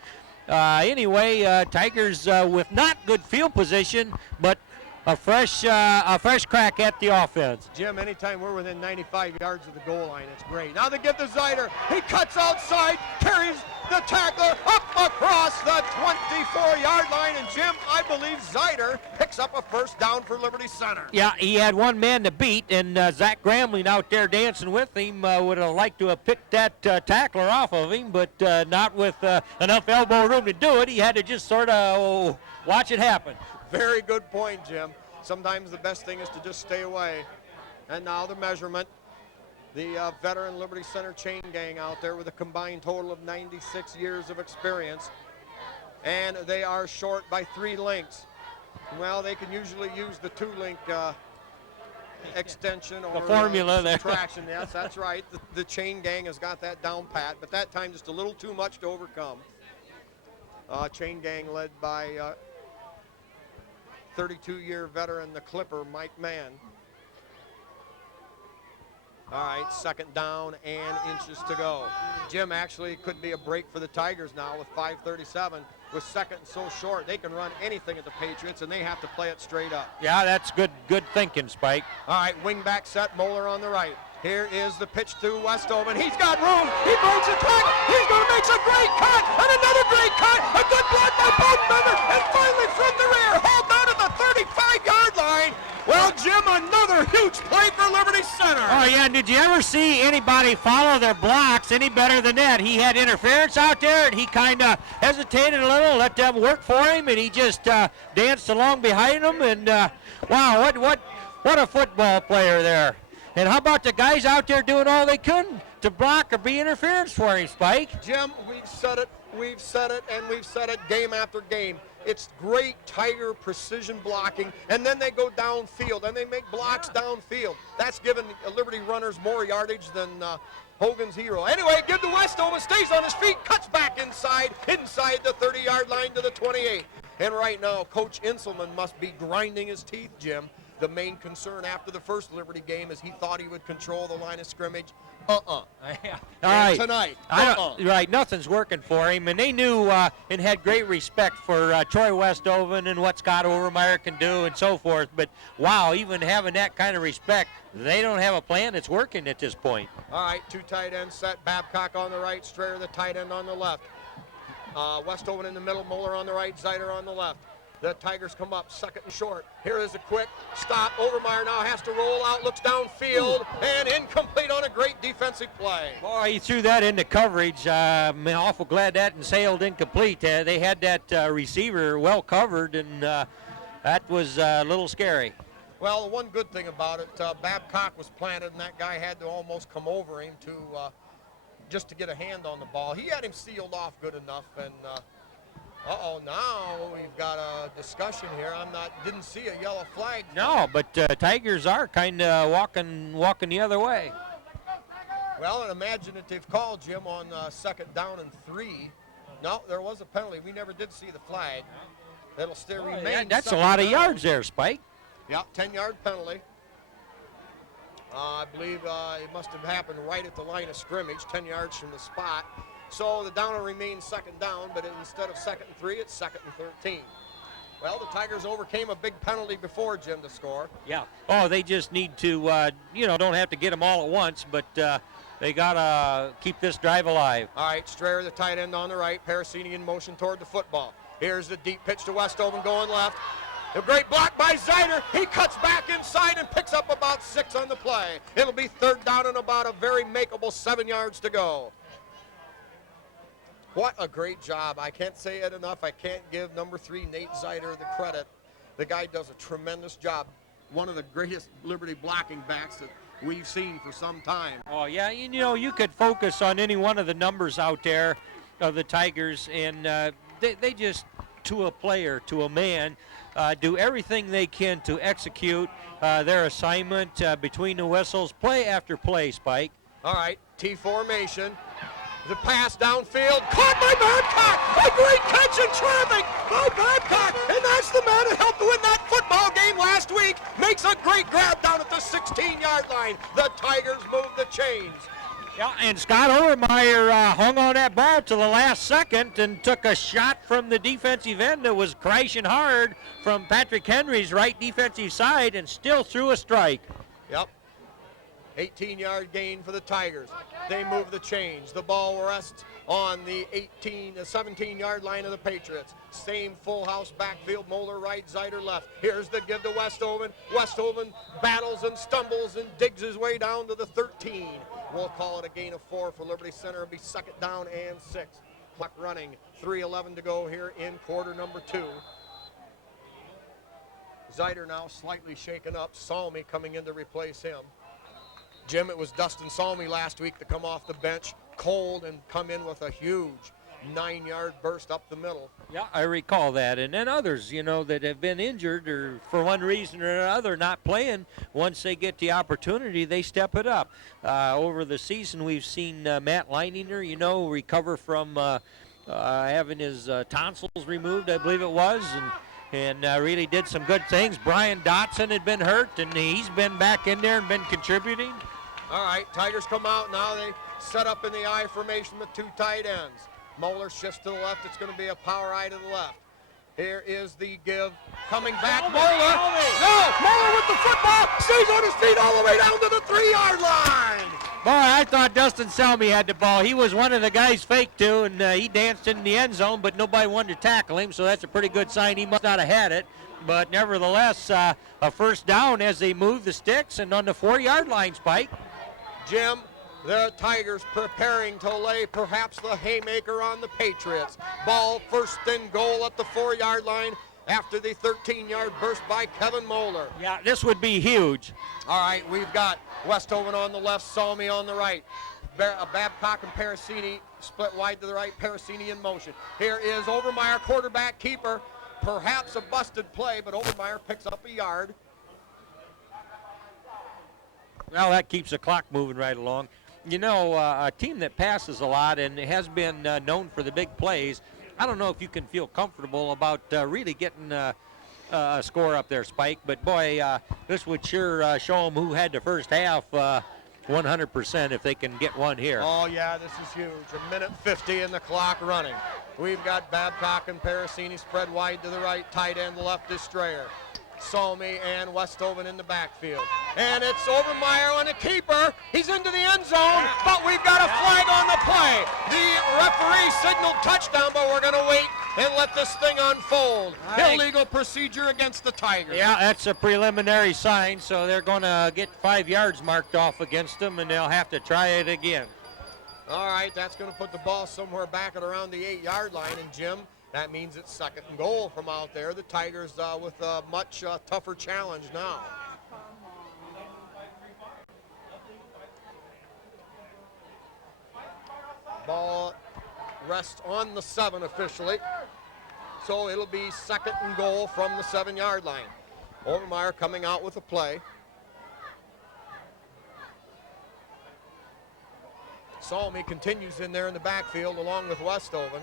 anyway, Tigers with not good field position, but a fresh crack at the offense. Jim, anytime we're within 95 yards of the goal line, it's great. Now they give to Zeider. He cuts outside, carries the tackler up across the 24-yard line, and Jim, I believe Zeider picks up a first down for Liberty Center. Yeah, he had one man to beat, and Zach Grambling out there dancing with him would have liked to have picked that tackler off of him, but not with enough elbow room to do it. He had to just sort of watch it happen. Very good point, Jim. Sometimes the best thing is to just stay away. And now the measurement. The veteran Liberty Center chain gang out there with a combined total of 96 years of experience. And they are short by 3 links. Well, they can usually use the 2-link extension or the formula there. subtraction. Yes, that's right. The chain gang has got that down pat, but that time just a little too much to overcome. Chain gang led by 32-year veteran, the Clipper, Mike Mann. All right, second down and inches to go. Jim, actually, could be a break for the Tigers now with 5:37. With second and so short, they can run anything at the Patriots, and they have to play it straight up. Yeah, that's good thinking, Spike. All right, wing back set, Moeller on the right. Here is the pitch to Westover. He's got room. He breaks a tackle. He's going to make a great cut, and another great cut. A good block by Bodenbender, and finally from the rear, hauled down at the 35-yard line. Well, Jim, another huge play for Liberty Center. Oh, yeah, and did you ever see anybody follow their blocks any better than that? He had interference out there, and he kind of hesitated a little, let them work for him, and he just danced along behind them. And, wow, what a football player there. And how about the guys out there doing all they could to block or be interference for him, Spike? Jim, we've said it, and we've said it game after game. It's great Tiger precision blocking, and then they go downfield, and they make blocks downfield. That's given Liberty runners more yardage than Hogan's hero. Anyway, give to Westover, stays on his feet, cuts back inside the 30-yard line to the 28. And right now, Coach Inselman must be grinding his teeth, Jim. The main concern after the first Liberty game is he thought he would control the line of scrimmage. Yeah. All right. Tonight, right, nothing's working for him, and they knew and had great respect for Troy Westoven and what Scott Overmeyer can do and so forth. But wow, even having that kind of respect, they don't have a plan that's working at this point. All right, 2 tight ends set. Babcock on the right, Strayer the tight end on the left. Westoven in the middle, Moeller on the right, Zeider on the left. The Tigers come up, second and short. Here is a quick stop. Overmeyer now has to roll out, looks downfield, and incomplete on a great defensive play. Boy, he threw that into coverage. I'm awful glad that sailed incomplete. They had that receiver well covered, and that was a little scary. Well, the one good thing about it, Babcock was planted, and that guy had to almost come over him to just to get a hand on the ball. He had him sealed off good enough, and now we've got a discussion here. Didn't see a yellow flag. No, but Tigers are kind of walking the other way. Well, an imaginative call, Jim, on second down and 3. No, there was a penalty. We never did see the flag. That'll still remain. That's a lot of yards there, Spike. Yeah, 10-yard penalty. I believe it must have happened right at the line of scrimmage, 10 yards from the spot. So the down will remain second down, but instead of second and 3, it's second and 13. Well, the Tigers overcame a big penalty before, Jim, to score. Yeah. Oh, they just need to, don't have to get them all at once, but they got to keep this drive alive. All right, Strayer, the tight end on the right, Parasini in motion toward the football. Here's the deep pitch to Westoven going left. A great block by Zeider. He cuts back inside and picks up about 6 on the play. It'll be third down and about a very makeable 7 yards to go. What a great job. I can't say it enough. I can't give number 3, Nate Zeider, the credit. The guy does a tremendous job. One of the greatest Liberty blocking backs that we've seen for some time. Oh, yeah. You could focus on any one of the numbers out there of the Tigers, and they just, to a player, to a man, do everything they can to execute their assignment between the whistles, play after play, Spike. All right, T formation. The pass downfield, caught by Babcock. A great catch in traffic by Babcock. And that's the man who helped win that football game last week. Makes a great grab down at the 16-yard line. The Tigers move the chains. Yeah, and Scott Overmeyer hung on that ball to the last second and took a shot from the defensive end that was crashing hard from Patrick Henry's right defensive side and still threw a strike. Yep. 18-yard gain for the Tigers. They move the change. The ball rests on the 17-yard line of the Patriots. Same full house backfield. Moeller right, Zeider left. Here's the give to Westhoven. Westhoven battles and stumbles and digs his way down to the 13. We'll call it a gain of 4 for Liberty Center. It'll be second down and 6. Clock running. 3:11 to go here in quarter number 2. Zeider now slightly shaken up. Salmi coming in to replace him. Jim, it was Dustin Salmi last week to come off the bench cold and come in with a huge 9-yard burst up the middle. Yeah, I recall that. And then others, that have been injured or for one reason or another not playing, once they get the opportunity, they step it up. Over the season, we've seen Matt Leininger, recover from having his tonsils removed, I believe it was, and really did some good things. Brian Dotson had been hurt, and he's been back in there and been contributing. All right, Tigers come out now. They set up in the I formation with 2 tight ends. Moeller shifts to the left. It's going to be a power I to the left. Here is the give. Coming back, Moeller. No, Moeller with the football. Stays on his feet all the way down to the 3-yard line. Boy, I thought Dustin Salmi had the ball. He was one of the guys faked to, and he danced in the end zone, but nobody wanted to tackle him, so that's a pretty good sign. He must not have had it. But nevertheless, a first down as they move the sticks and on the 4-yard line, Spike. Jim, the Tigers preparing to lay perhaps the haymaker on the Patriots. Ball first and goal at the 4-yard line after the 13-yard burst by Kevin Moeller. Yeah, this would be huge. All right, we've got Westhoven on the left, Salmi on the right. Babcock and Parasini split wide to the right, Parasini in motion. Here is Overmeyer, quarterback keeper. Perhaps a busted play, but Overmeyer picks up a yard. Well, that keeps the clock moving right along. A team that passes a lot and has been known for the big plays, I don't know if you can feel comfortable about really getting a score up there, Spike. But, boy, this would sure show them who had the first half 100% if they can get one here. Oh, yeah, this is huge. 1:50 and the clock running. We've got Babcock and Parasini spread wide to the right, tight end left is Strayer. Salmi and Westhoven in the backfield. And it's Overmeyer on a keeper. He's into the end zone, but we've got a flag on the play. The referee signaled touchdown, but we're going to wait and let this thing unfold. Illegal procedure against the Tigers. Yeah, that's a preliminary sign, so they're going to get 5 yards marked off against them, and they'll have to try it again. All right, that's going to put the ball somewhere back at around the 8-yard line, and Jim, that means it's second and goal from out there. The Tigers with a much tougher challenge now. Ball rests on the 7 officially. So it'll be second and goal from the 7-yard line. Overmeyer coming out with a play. Salmi continues in there in the backfield along with Westhoven.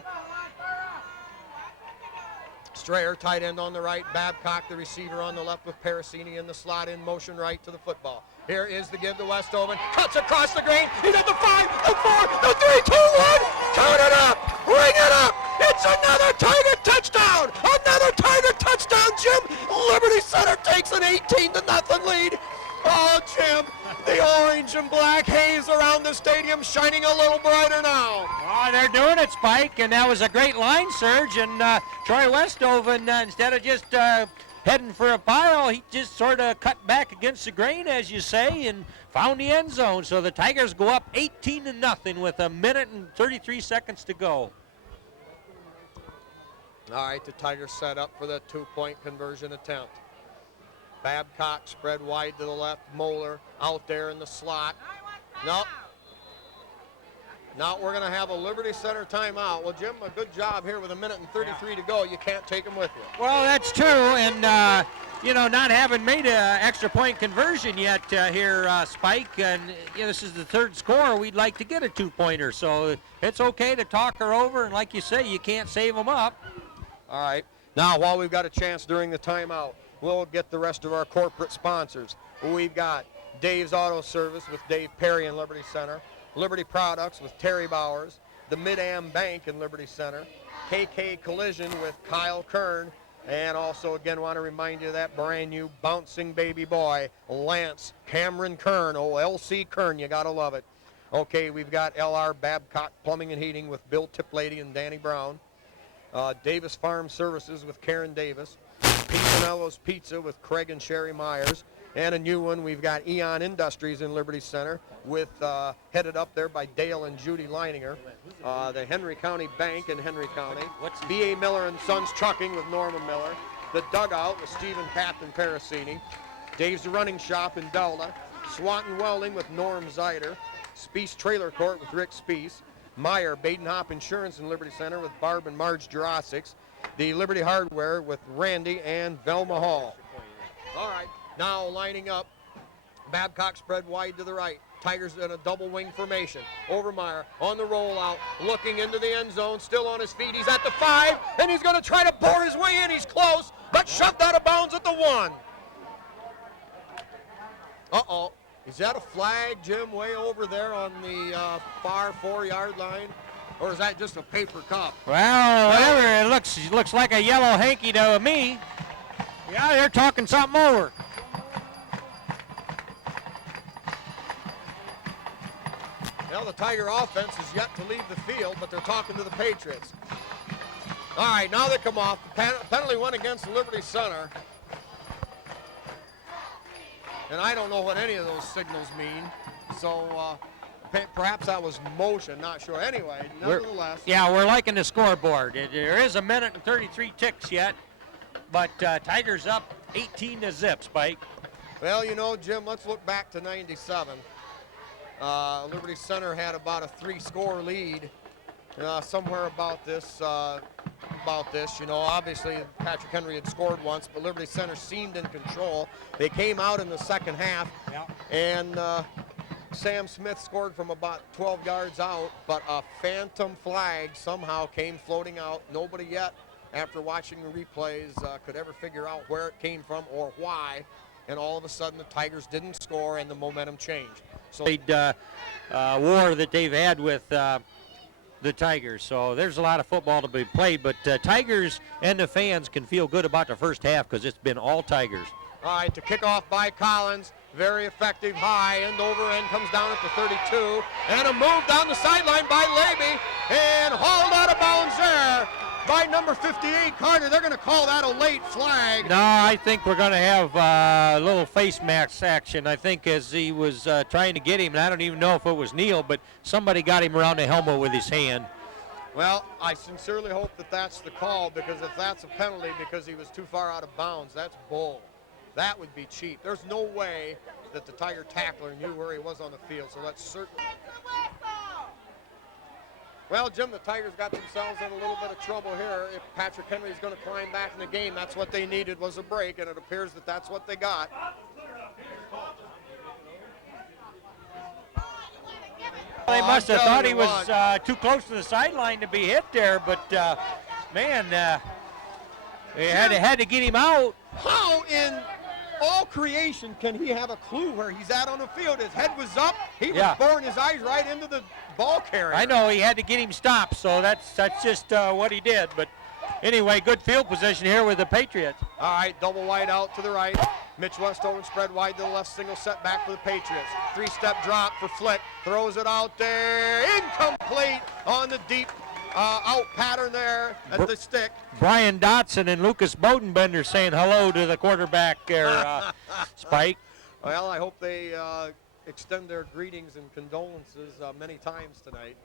Strayer, tight end on the right. Babcock, the receiver on the left with Parasini in the slot in motion right to the football. Here is the give to Westhoven. Cuts across the green. He's at the 5, the 4, the 3, 2, 1. Count it up. Ring it up. It's another Tiger touchdown. Another Tiger touchdown, Jim. Liberty Center takes an 18-0 lead. Oh, Jim, the orange and black haze around the stadium shining a little brighter now. Oh, they're doing it, Spike, and that was a great line surge. And Troy Westhoven, instead of just heading for a pile, he just sort of cut back against the grain, as you say, and found the end zone. So the Tigers go up 18-0 with 1:33 to go. All right, the Tigers set up for the 2-point conversion attempt. Babcock spread wide to the left. Moeller out there in the slot. Nope. Now we're going to have a Liberty Center timeout. Well, Jim, a good job here with 1:33 to go. You can't take them with you. Well, that's true. And, not having made an extra point conversion yet here, Spike, and this is the third score, we'd like to get a 2-pointer. So it's okay to talk her over. And like you say, you can't save them up. All right. Now, while we've got a chance during the timeout, we'll get the rest of our corporate sponsors. We've got Dave's Auto Service with Dave Perry in Liberty Center. Liberty Products with Terry Bowers, the Mid-Am Bank in Liberty Center, KK Collision with Kyle Kern, and also again want to remind you of that brand new bouncing baby boy, Lance Cameron Kern, LC Kern, you gotta love it. Okay, we've got LR Babcock Plumbing and Heating with Bill Tiplady and Danny Brown, Davis Farm Services with Karen Davis, Pizzanello's Pizza with Craig and Sherry Myers, and a new one, we've got Eon Industries in Liberty Center with, headed up there by Dale and Judy Leininger, the Henry County Bank in Henry County, B.A. Miller and Sons Trucking with Norman Miller, the Dugout with Stephen Captain Parasini, Dave's Running Shop in Delta, Swanton Welding with Norm Zeider, Speece Trailer Court with Rick Speece, Meyer Badenhop Insurance in Liberty Center with Barb and Marge Jurassics, the Liberty Hardware with Randy and Velma Hall. All right. Now lining up, Babcock spread wide to the right. Tigers in a double wing formation. Overmeyer on the rollout, looking into the end zone, still on his feet. He's at the 5, and he's going to try to bore his way in. He's close, but shoved out of bounds at the 1. Uh-oh. Is that a flag, Jim, way over there on the far 4-yard line? Or is that just a paper cup? Well, whatever. It looks like a yellow hanky to me. Yeah, they're talking something over. Well, the Tiger offense is yet to leave the field, but they're talking to the Patriots. All right, now they come off. The penalty went against Liberty Center. And I don't know what any of those signals mean. So perhaps that was motion, not sure. Anyway, nevertheless. We're liking the scoreboard. There is a minute and 33 ticks yet, but Tigers up 18-0, Spike. Well, you know, Jim, let's look back to 97. Liberty Center had about a 3-score lead, somewhere about this. You know, obviously Patrick Henry had scored once, but Liberty Center seemed in control. They came out in the second half, and Sam Smith scored from about 12 yards out, but a phantom flag somehow came floating out. Nobody yet, after watching the replays, could ever figure out where it came from or why. And all of a sudden, the Tigers didn't score, and the momentum changed. So war that they've had with the Tigers. So there's a lot of football to be played, but Tigers and the fans can feel good about the first half because it's been all Tigers. All right, to kick off by Collins. Very effective high, end over end, comes down at the 32. And a move down the sideline by Levy, and hauled out of bounds there by number 58, Carter. They're going to call that a late flag. No, I think we're going to have a little face mask action. I think as he was trying to get him, and I don't even know if it was Neal, but somebody got him around the helmet with his hand. Well, I sincerely hope that that's the call, because if that's a penalty because he was too far out of bounds, that's bull. That would be cheap. There's no way that the Tiger tackler knew where he was on the field, so that's certainly. Well, Jim, the Tigers got themselves in a little bit of trouble here. If Patrick Henry is going to climb back in the game, that's what they needed, was a break, and it appears that that's what they got. They must have thought he was too close to the sideline to be hit there, but man, they had to get him out. How in all creation can he have a clue where he's at on the field? His head was up. He was boring his eyes right into the ball carrier. I know, he had to get him stopped, so that's just what he did. But anyway, good field position here with the Patriots. All right, double wide out to the right. Mitch Westover spread wide to the left, single setback for the Patriots. 3-step drop for Flick. Throws it out there. Incomplete on the deep out pattern there at the stick. Brian Dotson and Lucas Bodenbender saying hello to the quarterback there, Spike. Well, I hope they extend their greetings and condolences many times tonight.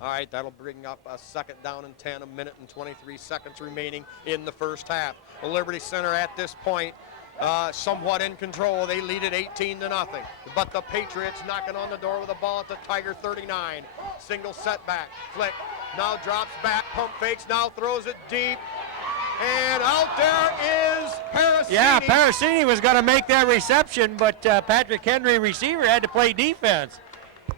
All right, that'll bring up a second down and 10, a minute and 23 seconds remaining in the first half. The Liberty Center at this point somewhat in control. They lead it 18-0. But the Patriots knocking on the door with the ball at the Tiger 39. Single setback. Flick now drops back, pump fakes, now throws it deep. And out there is Parasini. Yeah, Parasini was going to make that reception, but Patrick Henry, receiver, had to play defense.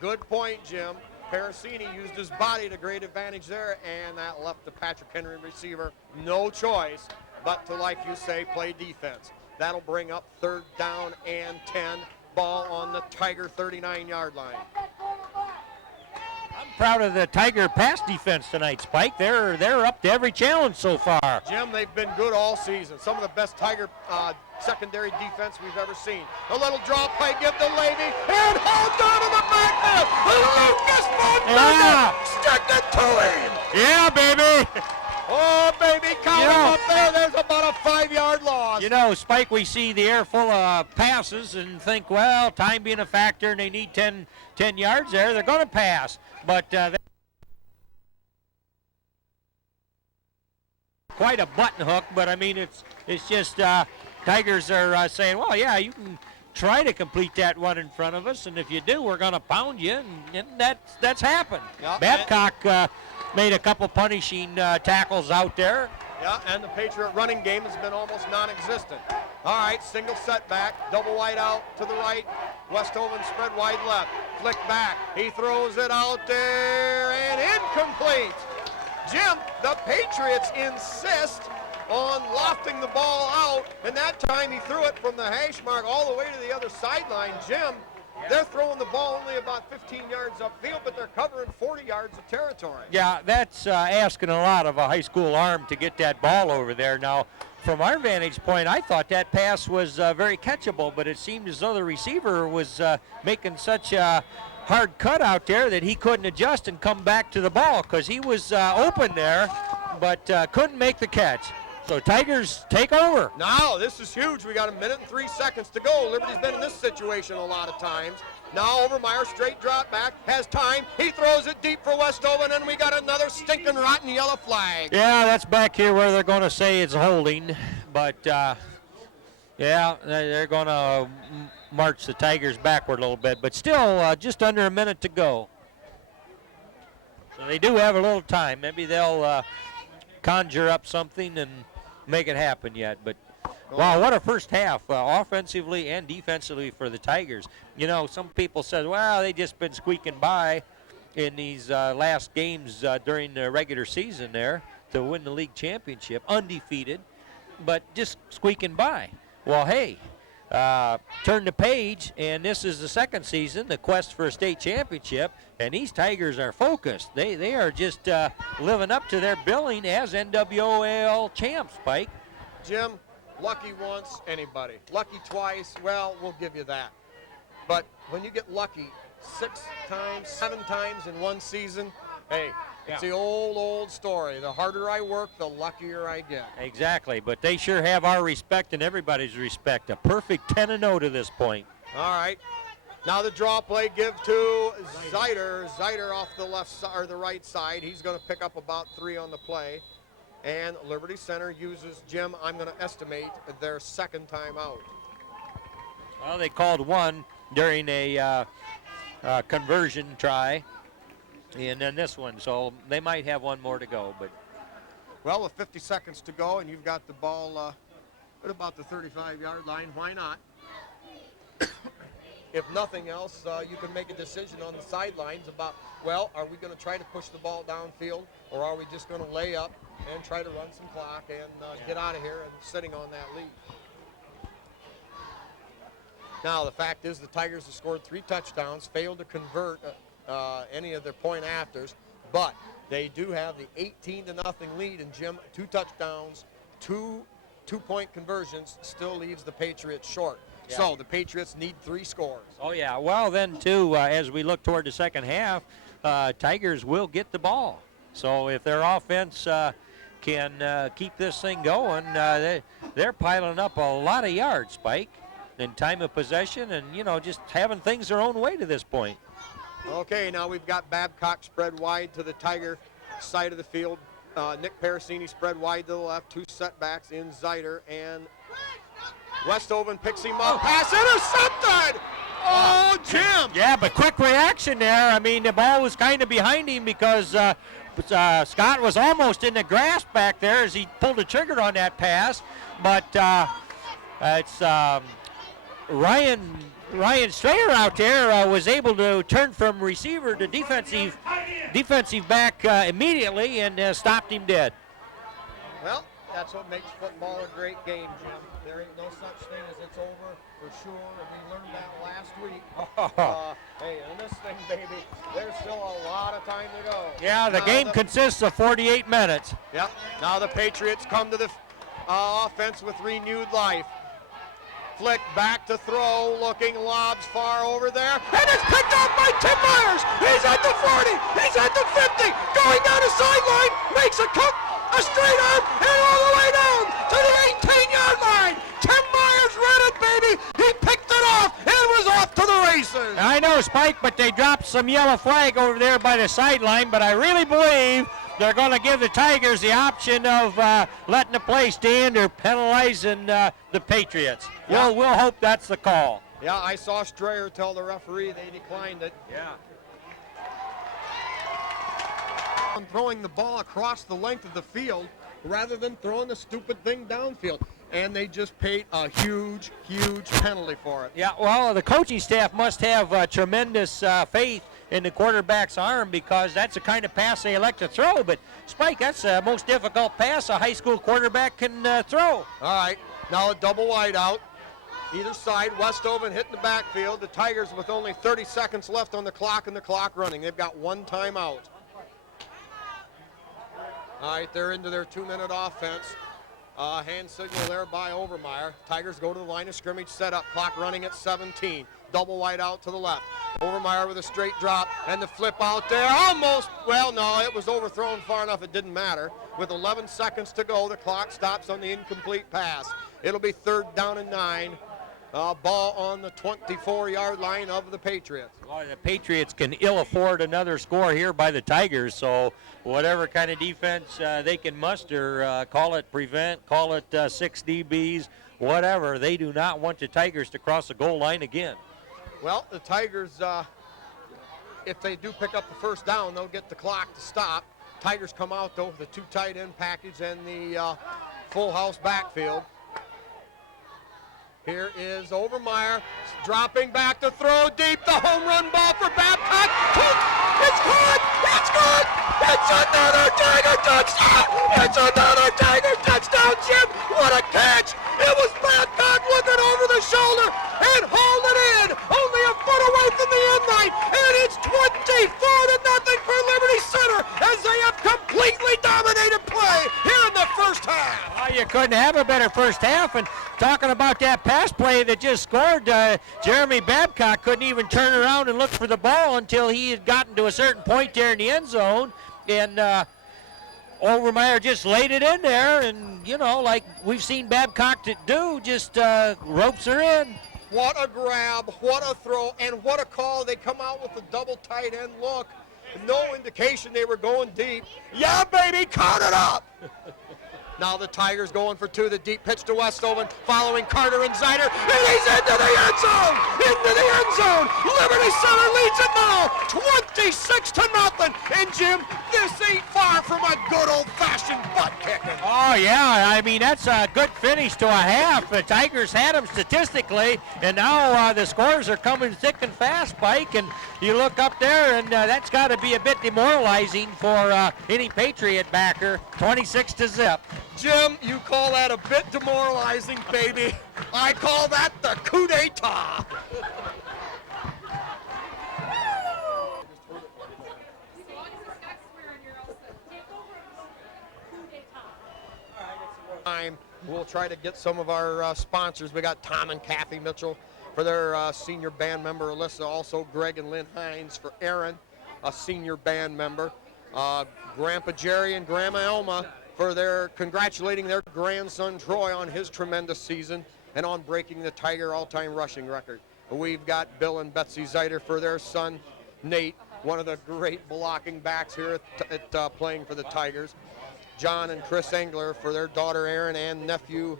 Good point, Jim. Parasini used his body to great advantage there, and that left the Patrick Henry receiver no choice but to, like you say, play defense. That'll bring up third down and 10. Ball on the Tiger 39-yard line. I'm proud of the Tiger pass defense tonight, Spike. They're up to every challenge so far. Jim, they've been good all season. Some of the best Tiger secondary defense we've ever seen. A little draw play, give to Levy, and hold on to the backfield. Lucas Von stick it to him. Yeah, baby. Oh, baby, count him up there. There's about a 5-yard loss. You know, Spike, we see the air full of passes and think, well, time being a factor and they need 10 yards there, they're going to pass. But quite a button hook, but I mean, it's just Tigers are saying, well, yeah, you can try to complete that one in front of us, and if you do, we're going to pound you, and that's happened. Yep. Babcock made a couple punishing tackles out there. Yeah, and the Patriot running game has been almost non-existent. All right, single setback, double wide out to the right. Westhoven spread wide left, flick back. He throws it out there and incomplete. Jim, the Patriots insist on lofting the ball out, and that time he threw it from the hash mark all the way to the other sideline. Jim, they're throwing the ball only about 15 yards upfield, but they're covering 40 yards of territory. Yeah, that's asking a lot of a high school arm to get that ball over there. Now, from our vantage point, I thought that pass was very catchable, but it seemed as though the receiver was making such a hard cut out there that he couldn't adjust and come back to the ball because he was open there, but couldn't make the catch. So Tigers take over. Now, this is huge. We got 1 minute and 3 seconds to go. Liberty's been in this situation a lot of times. Now Overmeyer, straight drop back, has time. He throws it deep for Westhoven, and we got another stinking rotten yellow flag. Yeah, that's back here where they're going to say it's holding. But, yeah, they're going to march the Tigers backward a little bit. But still, just under a minute to go. So they do have a little time. Maybe they'll conjure up something and make it happen yet. But wow, what a first half, offensively and defensively for the Tigers. You know, some people said, well, they just been squeaking by in these last games during the regular season there to win the league championship, undefeated, but just squeaking by. Well, hey, turn the page, and this is the second season, the quest for a state championship, and these Tigers are focused. They are just living up to their billing as NWOL champs, Spike. Jim, lucky once, anybody. Lucky twice, well, we'll give you that. But when you get lucky 6 times, 7 times in one season, hey, it's the old story. The harder I work, the luckier I get. Exactly, but they sure have our respect and everybody's respect. A perfect 10-0 to this point. All right. Now the draw play, give to Zeiter. Zeiter off the left side or the right side. He's going to pick up about 3 on the play. And Liberty Center uses, Jim, I'm going to estimate their second time out. Well, they called one during a conversion try, and then this one, so they might have one more to go. But well, with 50 seconds to go, and you've got the ball at about the 35-yard line, why not? If nothing else, you can make a decision on the sidelines about, well, are we going to try to push the ball downfield, or are we just going to lay up and try to run some clock and get out of here and sitting on that lead? Now, the fact is the Tigers have scored 3 touchdowns, failed to convert any of their point afters, but they do have the 18-0 lead, and Jim, 2 touchdowns, 2 two-point conversions still leaves the Patriots short. Yeah. So the Patriots need 3 scores. Oh, yeah. Well, then, too, as we look toward the second half, Tigers will get the ball. So if their offense can keep this thing going, they're piling up a lot of yards, Spike, in time of possession and, you know, just having things their own way to this point. Okay, now we've got Babcock spread wide to the Tiger side of the field. Nick Parasini spread wide to the left, 2 setbacks in Zeiter, and Westhoven picks him up. Pass intercepted! Oh, Jim! Yeah, but quick reaction there. I mean, the ball was kind of behind him because Scott was almost in the grasp back there as he pulled the trigger on that pass. But it's Ryan Strayer out there was able to turn from receiver to defensive back immediately and stopped him dead. Well, That's what makes football a great game, Jim. There ain't no such thing as it's over for sure, and we learned that last week. Hey, in this thing, baby, there's still a lot of time to go. Yeah, the game consists of 48 minutes. Yep. Now the Patriots come to the offense with renewed life. Flick back to throw, looking, lobs far over there, and it's picked off by Tim Myers. He's at the 40, he's at the 50, going down the sideline, makes a cut, a straight arm, and all the way down to the 18-yard line. Tim Myers read it, baby. He picked it off and was off to the races. I know, Spike, but they dropped some yellow flag over there by the sideline, but I really believe they're going to give the Tigers the option of letting the play stand or penalizing the Patriots. Yeah. We'll hope that's the call. Yeah, I saw Strayer tell the referee they declined it. Yeah. Throwing the ball across the length of the field rather than throwing the stupid thing downfield. And they just paid a huge, huge penalty for it. Yeah, well, the coaching staff must have tremendous faith in the quarterback's arm, because that's the kind of pass they elect to throw. But, Spike, that's the most difficult pass a high school quarterback can throw. All right, now a double wide out. Either side, Westoven hitting the backfield. The Tigers with only 30 seconds left on the clock and the clock running. They've got one timeout. All right, they're into their 2-minute offense. Hand signal there by Overmeyer. Tigers go to the line of scrimmage, set up, clock running at 17. Double wide out to the left. Overmeyer with a straight drop and the flip out there. Almost, well, no, it was overthrown far enough it didn't matter. With 11 seconds to go, the clock stops on the incomplete pass. It'll be 3rd down and 9. Ball on the 24-yard line of the Patriots. Well, the Patriots can ill afford another score here by the Tigers, so whatever kind of defense they can muster, call it prevent, call it 6 DBs, whatever, they do not want the Tigers to cross the goal line again. Well, the Tigers, if they do pick up the first down, they'll get the clock to stop. Tigers come out, though, with the 2 tight end package and the full house backfield. Here is Overmeyer dropping back to throw deep. The home run ball for Babcock. It's good! It's good! It's another Tiger touchdown! It's another Tiger touchdown, Jim! What a catch! It was Babcock looking over the shoulder and hauled it in, only a foot away from the end line, and it's 24-0 for Liberty Center as they have completely dominated play here in the first half. Well, you couldn't have a better first half, and talking about that pass play that just scored, Jeremy Babcock couldn't even turn around and look for the ball until he had gotten to a certain point there in the end zone, and Overmeyer just laid it in there, and, you know, like we've seen Babcock do, just ropes her in. What a grab, what a throw, and what a call. They come out with a double tight end look. No indication they were going deep. Yeah, baby, count it up. Now the Tigers going for 2. The deep pitch to Westoven, following Carter and Zider, and he's into the end zone! Into the end zone! Liberty Center leads it now, 26-0. And Jim, this ain't far from a good old-fashioned butt kicking. Oh, yeah, I mean, that's a good finish to a half. The Tigers had them statistically, and now the scores are coming thick and fast, Pike, and you look up there, and that's got to be a bit demoralizing for any Patriot backer, 26-0. Jim, you call that a bit demoralizing, baby. I call that the coup d'etat. We'll try to get some of our sponsors. We got Tom and Kathy Mitchell for their senior band member, Alyssa. Also Greg and Lynn Hines for Aaron, a senior band member. Grandpa Jerry and Grandma Elma for their congratulating their grandson Troy on his tremendous season and on breaking the Tiger all-time rushing record. We've got Bill and Betsy Zider for their son Nate, one of the great blocking backs here at playing for the Tigers. John and Chris Engler for their daughter Erin and nephew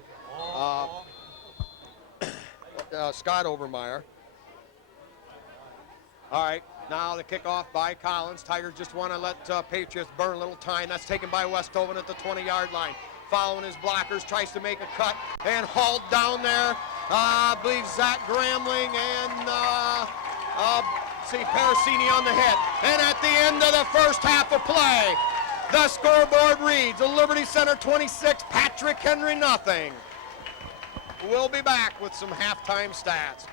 Scott Overmeyer. All right, now the kickoff by Collins. Tigers just want to let Patriots burn a little time. That's taken by Westoven at the 20-yard line. Following his blockers, tries to make a cut and hauled down there. I believe Zach Gramling and Parasini on the hit. And at the end of the first half of play, The scoreboard reads Liberty Center 26, Patrick Henry nothing. We'll be back with some halftime stats.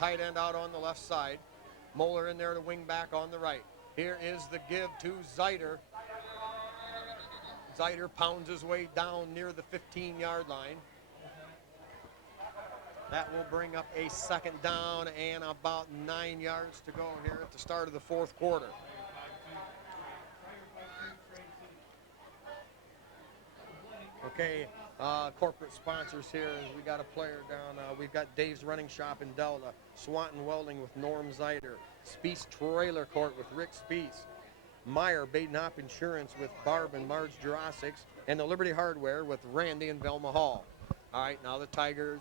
tight end out on the left side. Moeller in there, the wing back on the right. Here is the give to Zeiter. Zeiter pounds his way down near the 15-yard line. That will bring up a second down and about 9 yards to go here at the start of the fourth quarter. Okay, corporate sponsors here. We got a player down. We've got Dave's Running Shop in Delta, Swanton Welding with Norm Zeiter, Speece Trailer Court with Rick Speece, Meyer Badenhop Insurance with Barb and Marge Jurasics, and the Liberty Hardware with Randy and Velma Hall. All right, now the Tigers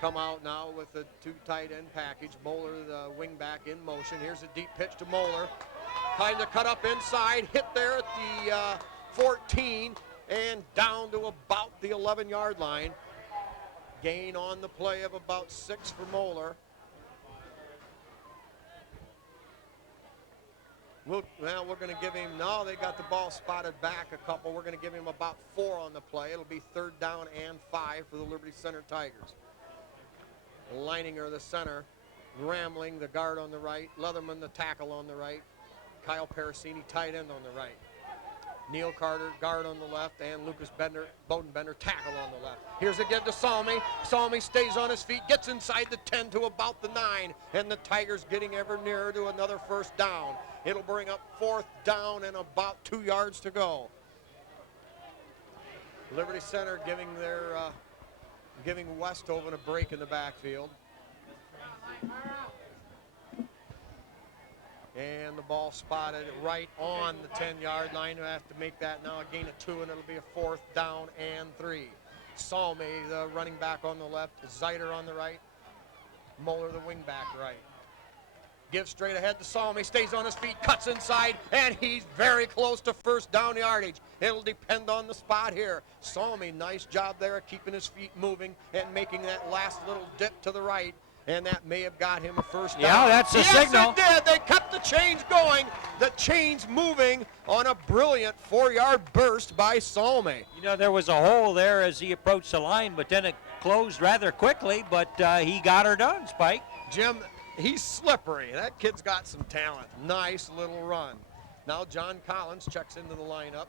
come out now with the two tight end package. Moeller, the wing back, in motion. Here's a deep pitch to Moeller. Kind of cut up inside, hit there at the 14, and down to about the 11-yard line. Gain on the play of about 6 for Moeller. We're going to give him, no, they got the ball spotted back a couple. We're going to give him about 4 on the play. It'll be 3rd down and 5 for the Liberty Center Tigers. Leininger, the center, Gramling, the guard on the right, Leatherman, the tackle on the right, Kyle Parasini, tight end on the right. Neil Carter, guard on the left, and Lucas Bodenbender, tackle on the left. Here's a give to Salmi. Salmi stays on his feet, gets inside the 10 to about the 9, and the Tigers getting ever nearer to another first down. It'll bring up 4th down and about 2 yards to go. Liberty Center giving Westhoven a break in the backfield. And the ball spotted right on the 10-yard line. We have to make that now a gain of 2, and it'll be a 4th down and 3. Salmi, the running back on the left, Zeiter on the right, Moeller, the wing back right. Gives straight ahead to Salmi, stays on his feet, cuts inside, and he's very close to first down yardage. It'll depend on the spot here. Salmi, nice job there of keeping his feet moving and making that last little dip to the right. And that may have got him a first down. Yeah, that's a signal. Yes, it did. They kept the chains going. The chains moving on a brilliant 4-yard burst by Salmi. You know, there was a hole there as he approached the line, but then it closed rather quickly, but he got her done, Spike. Jim, he's slippery. That kid's got some talent. Nice little run. Now John Collins checks into the lineup,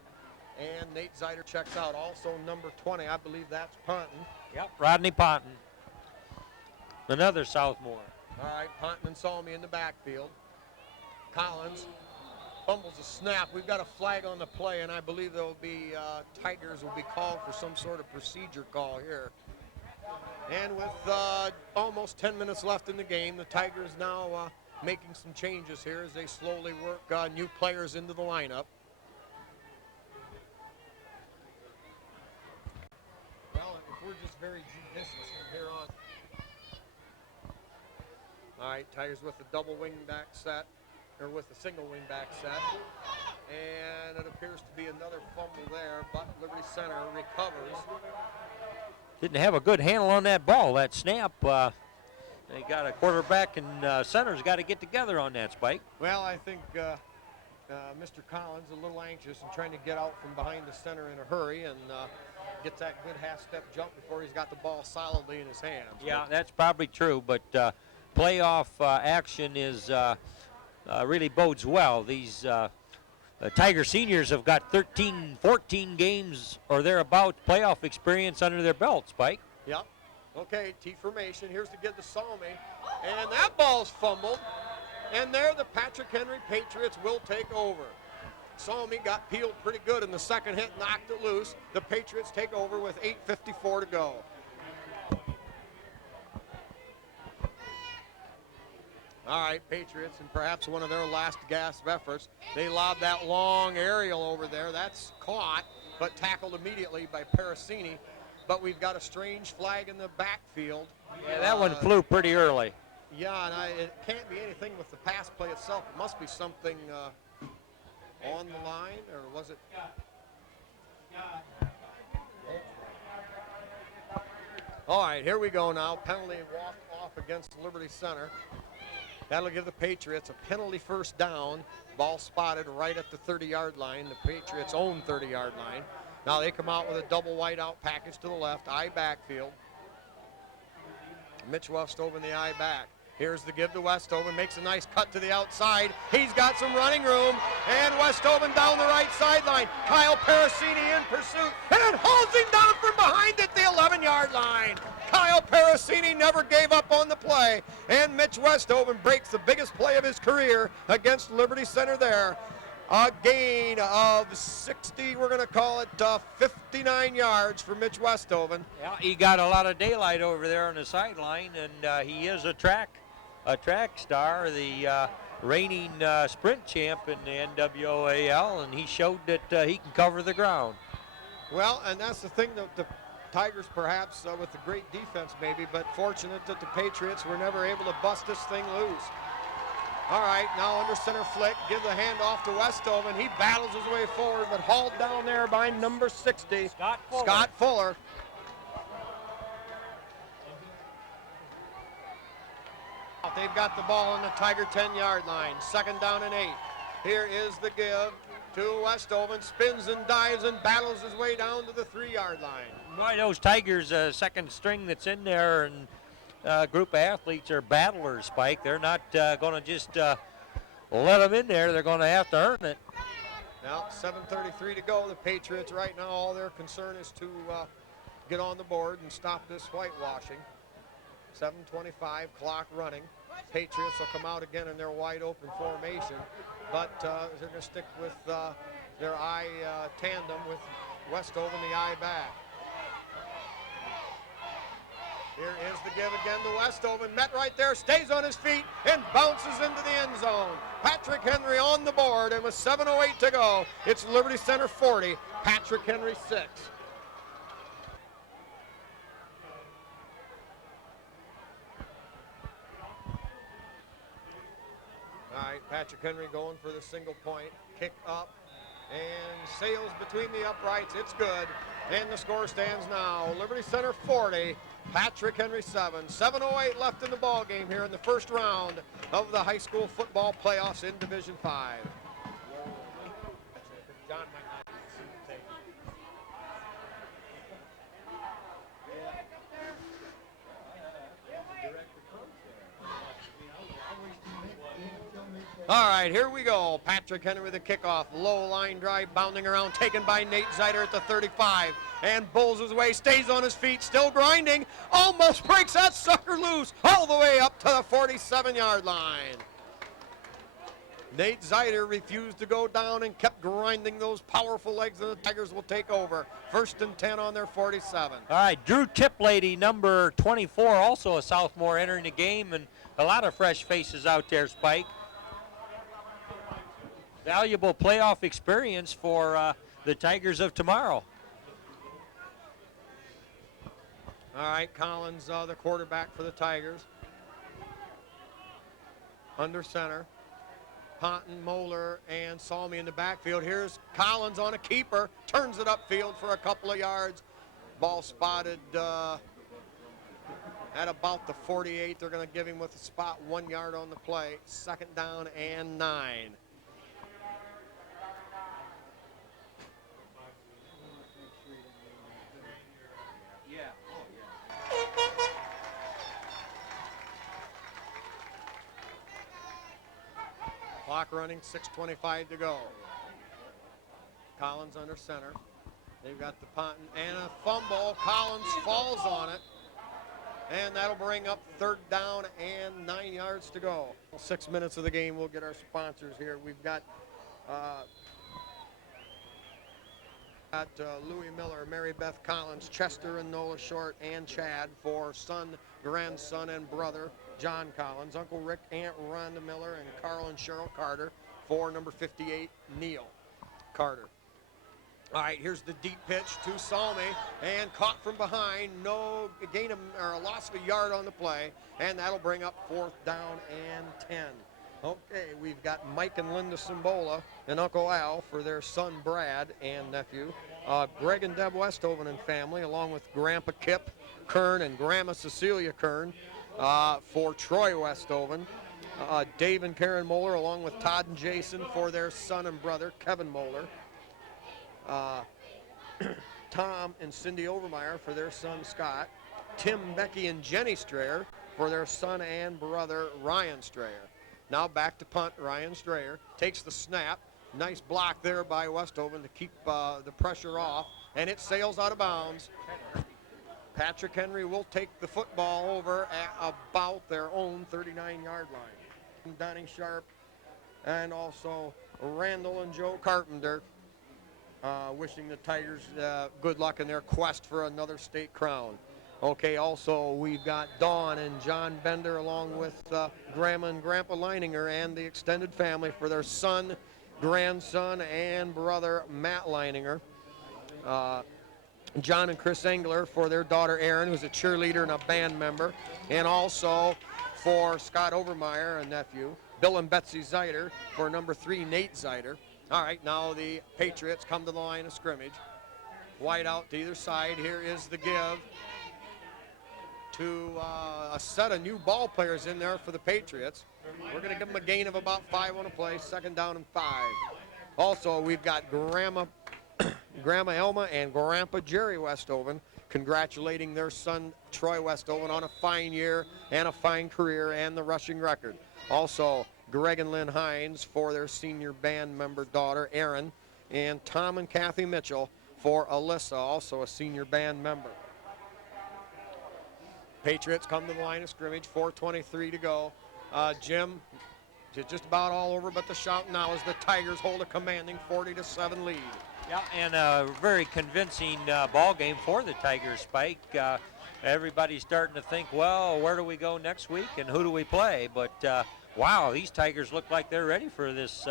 and Nate Zeiter checks out. Also number 20, I believe that's Ponton. Yep, Rodney Ponton. Another sophomore. All right, Ponton and Salmi in the backfield. Collins fumbles a snap. We've got a flag on the play, and I believe there will be Tigers will be called for some sort of procedure call here. And with almost 10 minutes left in the game, the Tigers now making some changes here as they slowly work new players into the lineup. Well, if we're just very judicious from here on. All right, Tigers with the double wing back set, or with the single wing back set. And it appears to be another fumble there, but Liberty Center recovers. Didn't have a good handle on that ball, that snap. They got a quarterback and center's got to get together on that, Spike. Well, I think Mr. Collins a little anxious and trying to get out from behind the center in a hurry and gets that good half-step jump before he's got the ball solidly in his hands. Yeah, that's probably true, but playoff action is really bodes well. These Tiger seniors have got 13, 14 games or thereabouts playoff experience under their belt, Spike. Yep. Okay, T formation. Here's to get to Salmi. And that ball's fumbled. And there the Patrick Henry Patriots will take over. Salmi got peeled pretty good in the second hit, knocked it loose. The Patriots take over with 8:54 to go. All right, Patriots, and perhaps one of their last gasp efforts. They lob that long aerial over there. That's caught, but tackled immediately by Parasini. But we've got a strange flag in the backfield. Yeah, that one flew pretty early. Yeah, and it can't be anything with the pass play itself. It must be something on the line, or was it? All right, here we go now. Penalty walk off against Liberty Center. That'll give the Patriots a penalty first down. Ball spotted right at the 30-yard line, the Patriots' own 30-yard line. Now they come out with a double whiteout package to the left, I backfield. Mitch Westhoven in the I back. Here's the give to Westoven, makes a nice cut to the outside. He's got some running room, and Westoven down the right sideline. Kyle Parasini in pursuit, and hauls him down from behind at the 11-yard line. Kyle Parasini never gave up on the play, and Mitch Westoven breaks the biggest play of his career against Liberty Center there. A gain of 60, we're going to call it 59 yards for Mitch Westoven. Yeah, he got a lot of daylight over there on the sideline, and he is a track star, the reigning sprint champ in the NWAL, and he showed that he can cover the ground. Well, and that's the thing that the Tigers perhaps with the great defense maybe, but fortunate that the Patriots were never able to bust this thing loose. All right, now under center flick, give the handoff to Westoven. He battles his way forward, but hauled down there by number 60, Scott Fuller. They've got the ball on the Tiger 10-yard line. 2nd down and 8. Here is the give to Westoven. Spins and dives and battles his way down to the 3-yard line. Boy, those Tigers, second string that's in there, and group of athletes are battlers, Spike. They're not going to just let them in there. They're going to have to earn it. Now, 7:33 to go. The Patriots right now, all their concern is to get on the board and stop this whitewashing. 7:25, clock running. Patriots will come out again in their wide open formation, but they're going to stick with their eye tandem with Westoven, the eye back. Here is the give again to Westoven. Met right there, stays on his feet, and bounces into the end zone. Patrick Henry on the board, and with 7:08 to go, it's Liberty Center 40, Patrick Henry 6. All right, Patrick Henry going for the single point. Kick up and sails between the uprights. It's good. And the score stands now. Liberty Center 40, Patrick Henry 7. 7:08 left in the ball game here in the first round of the high school football playoffs in Division 5. All right, here we go. Patrick Henry with the kickoff. Low line drive, bounding around, taken by Nate Zeiter at the 35. And bowls his way, stays on his feet, still grinding. Almost breaks that sucker loose all the way up to the 47-yard line. Nate Zeiter refused to go down and kept grinding those powerful legs, and the Tigers will take over. 1st and 10 on their 47. All right, Drew Tiplady, number 24, also a sophomore, entering the game, and a lot of fresh faces out there, Spike. Valuable playoff experience for the Tigers of tomorrow. All right, Collins, the quarterback for the Tigers. Under center. Ponton, Moeller, and Salmi in the backfield. Here's Collins on a keeper. Turns it upfield for a couple of yards. Ball spotted at about the 48. They're going to give him with a spot 1 yard on the play. 2nd down and 9. Clock running, 6:25 to go. Collins under center. They've got the punt and a fumble. Collins falls on it. And that'll bring up 3rd down and 9 yards to go. 6 minutes of the game, we'll get our sponsors here. We've got Louis Miller, Mary Beth Collins, Chester and Nola Short, and Chad for son, grandson, and brother John Collins, Uncle Rick, Aunt Rhonda Miller, and Carl and Cheryl Carter for number 58, Neil Carter. All right, here's the deep pitch to Salmi, and caught from behind. No gain or a loss of a yard on the play, and that'll bring up 4th down and 10. Okay, we've got Mike and Linda Cimbola and Uncle Al for their son Brad and nephew. Greg and Deb Westoven and family, along with Grandpa Kip Kern and Grandma Cecilia Kern for Troy Westoven. Dave and Karen Moeller, along with Todd and Jason for their son and brother Kevin Moeller. Tom and Cindy Overmeyer for their son Scott. Tim, Becky, and Jenny Strayer for their son and brother, Ryan Strayer. Now back to punt. Ryan Strayer takes the snap. Nice block there by Westhoven to keep the pressure off, and it sails out of bounds. Patrick Henry will take the football over at about their own 39-yard line. Donnie Sharp and also Randall and Joe Carpenter wishing the Tigers good luck in their quest for another state crown. Okay, also we've got Dawn and John Bender along with Grandma and Grandpa Leininger and the extended family for their son, grandson, and brother Matt Leininger. John and Chris Engler for their daughter Erin, who's a cheerleader and a band member, and also for Scott Overmeyer, a nephew. Bill and Betsy Zeiter for number 3, Nate Zeiter. All right, now the Patriots come to the line of scrimmage. Wide out to either side. Here is the give to a set of new ball players in there for the Patriots. We're going to give them a gain of about 5 on a play, 2nd down and 5. Also, we've got Grandma Elma and Grandpa Jerry Westhoven congratulating their son Troy Westhoven on a fine year and a fine career and the rushing record. Also, Greg and Lynn Hines for their senior band member daughter Erin, and Tom and Kathy Mitchell for Alyssa, also a senior band member. Patriots come to the line of scrimmage, 4:23 to go. Jim, it's just about all over, but the shout now as the Tigers hold a commanding 40-7 lead. Yeah, and a very convincing ball game for the Tigers, Spike. Everybody's starting to think, well, where do we go next week and who do we play? But wow, these Tigers look like they're ready for this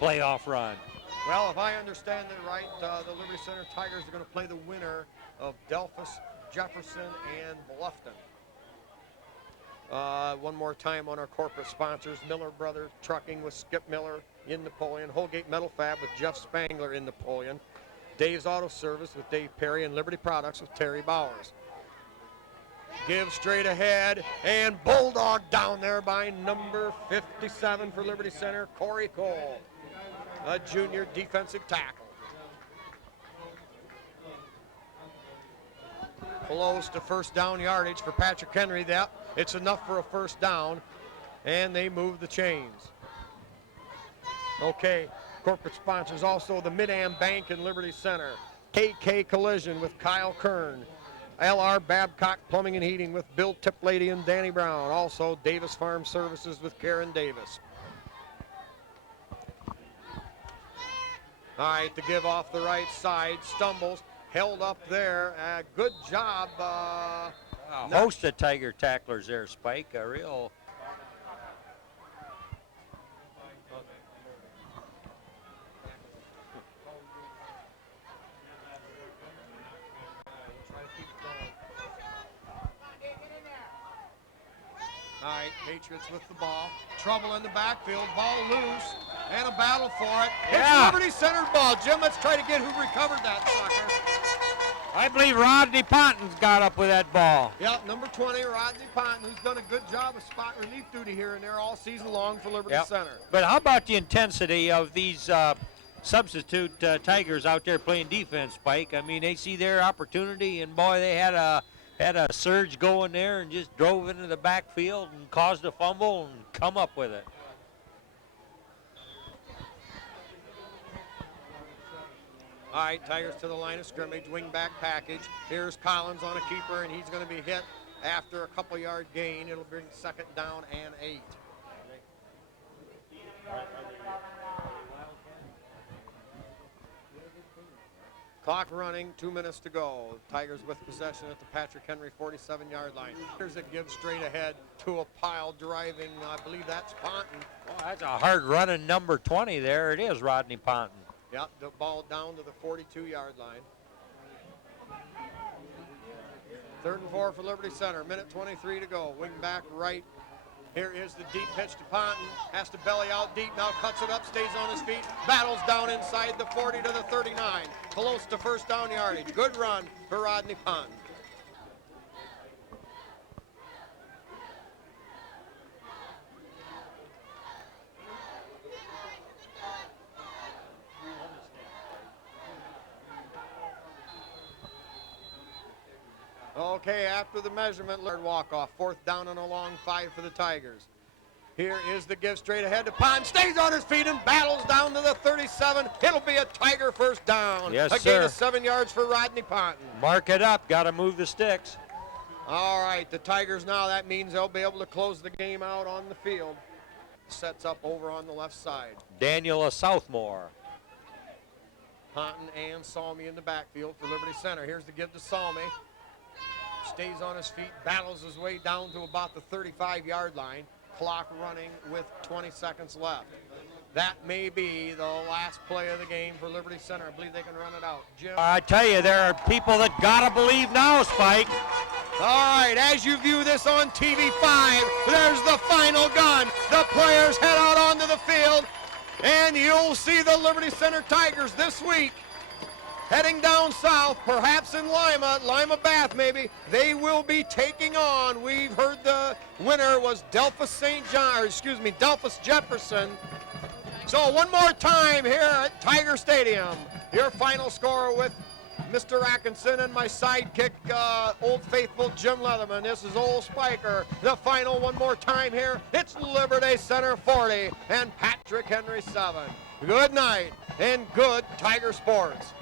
playoff run. Well, if I understand it right, the Liberty Center Tigers are going to play the winner of Delphus, Jefferson, and Bluffton. One more time on our corporate sponsors: Miller Brothers Trucking with Skip Miller in Napoleon, Holgate Metal Fab with Jeff Spangler in Napoleon, Dave's Auto Service with Dave Perry, and Liberty Products with Terry Bowers. Give straight ahead, and bulldog down there by number 57 for Liberty Center, Corey Cole, a junior defensive tackle. Close to first down yardage for Patrick Henry. That it's enough for a first down, and they move the chains. Okay, corporate sponsors also the Mid-Am Bank and Liberty Center, KK Collision with Kyle Kern, LR Babcock Plumbing and Heating with Bill Tiplady and Danny Brown, also Davis Farm Services with Karen Davis. All right, the give off the right side, stumbles, held up there. Good job. A host of Tiger tacklers there, Spike. A real. All right, Patriots with the ball. Trouble in the backfield. Ball loose. And a battle for it. Yeah. It's Liberty Center ball. Jim, let's try to get who recovered that sucker. I believe Rodney Ponton's got up with that ball. Yep, number 20, Rodney Ponton, who's done a good job of spot relief duty here and there all season long for Liberty Center. But how about the intensity of these substitute Tigers out there playing defense, Spike? I mean, they see their opportunity, and boy, they had a surge going there and just drove into the backfield and caused a fumble and come up with it. All right, Tigers to the line of scrimmage, wing back package. Here's Collins on a keeper, and he's going to be hit after a couple yard gain. It'll bring 2nd down and 8. Clock running, 2 minutes to go. Tigers with possession at the Patrick Henry 47-yard line. Here's a give straight ahead to a pile driving, I believe that's Ponton. Well, that's a hard running number 20 there. It is Rodney Ponton. Yep, the ball down to the 42-yard line. 3rd and 4 for Liberty Center. Minute 23 to go. Wing back right. Here is the deep pitch to Ponton. Has to belly out deep. Now cuts it up. Stays on his feet. Battles down inside the 40 to the 39. Close to first down yardage. Good run for Rodney Ponton. Okay, after the measurement, Laird walk-off. 4th down and a long 5 for the Tigers. Here is the give straight ahead to Pond. Stays on his feet and battles down to the 37. It'll be a Tiger first down. Yes, a sir. gain of 7 yards for Rodney Ponton. Mark it up. Got to move the sticks. All right, the Tigers now, that means they'll be able to close the game out on the field. Sets up over on the left side. Daniel Southmore. Ponton and Salmi in the backfield for Liberty Center. Here's the give to Salmi. Stays on his feet, battles his way down to about the 35-yard line. Clock running with 20 seconds left. That may be the last play of the game for Liberty Center. I believe they can run it out. Jim? I tell you, there are people that got to believe now, Spike. All right, as you view this on TV5, there's the final gun. The players head out onto the field, and you'll see the Liberty Center Tigers this week heading down south, perhaps in Lima Bath maybe. They will be taking on, we've heard the winner was Delphus Jefferson. So one more time here at Tiger Stadium. Your final score with Mr. Atkinson and my sidekick, Old Faithful Jim Leatherman. This is Old Spiker. The final one more time here. It's Liberty Center 40 and Patrick Henry 7. Good night and good Tiger Sports.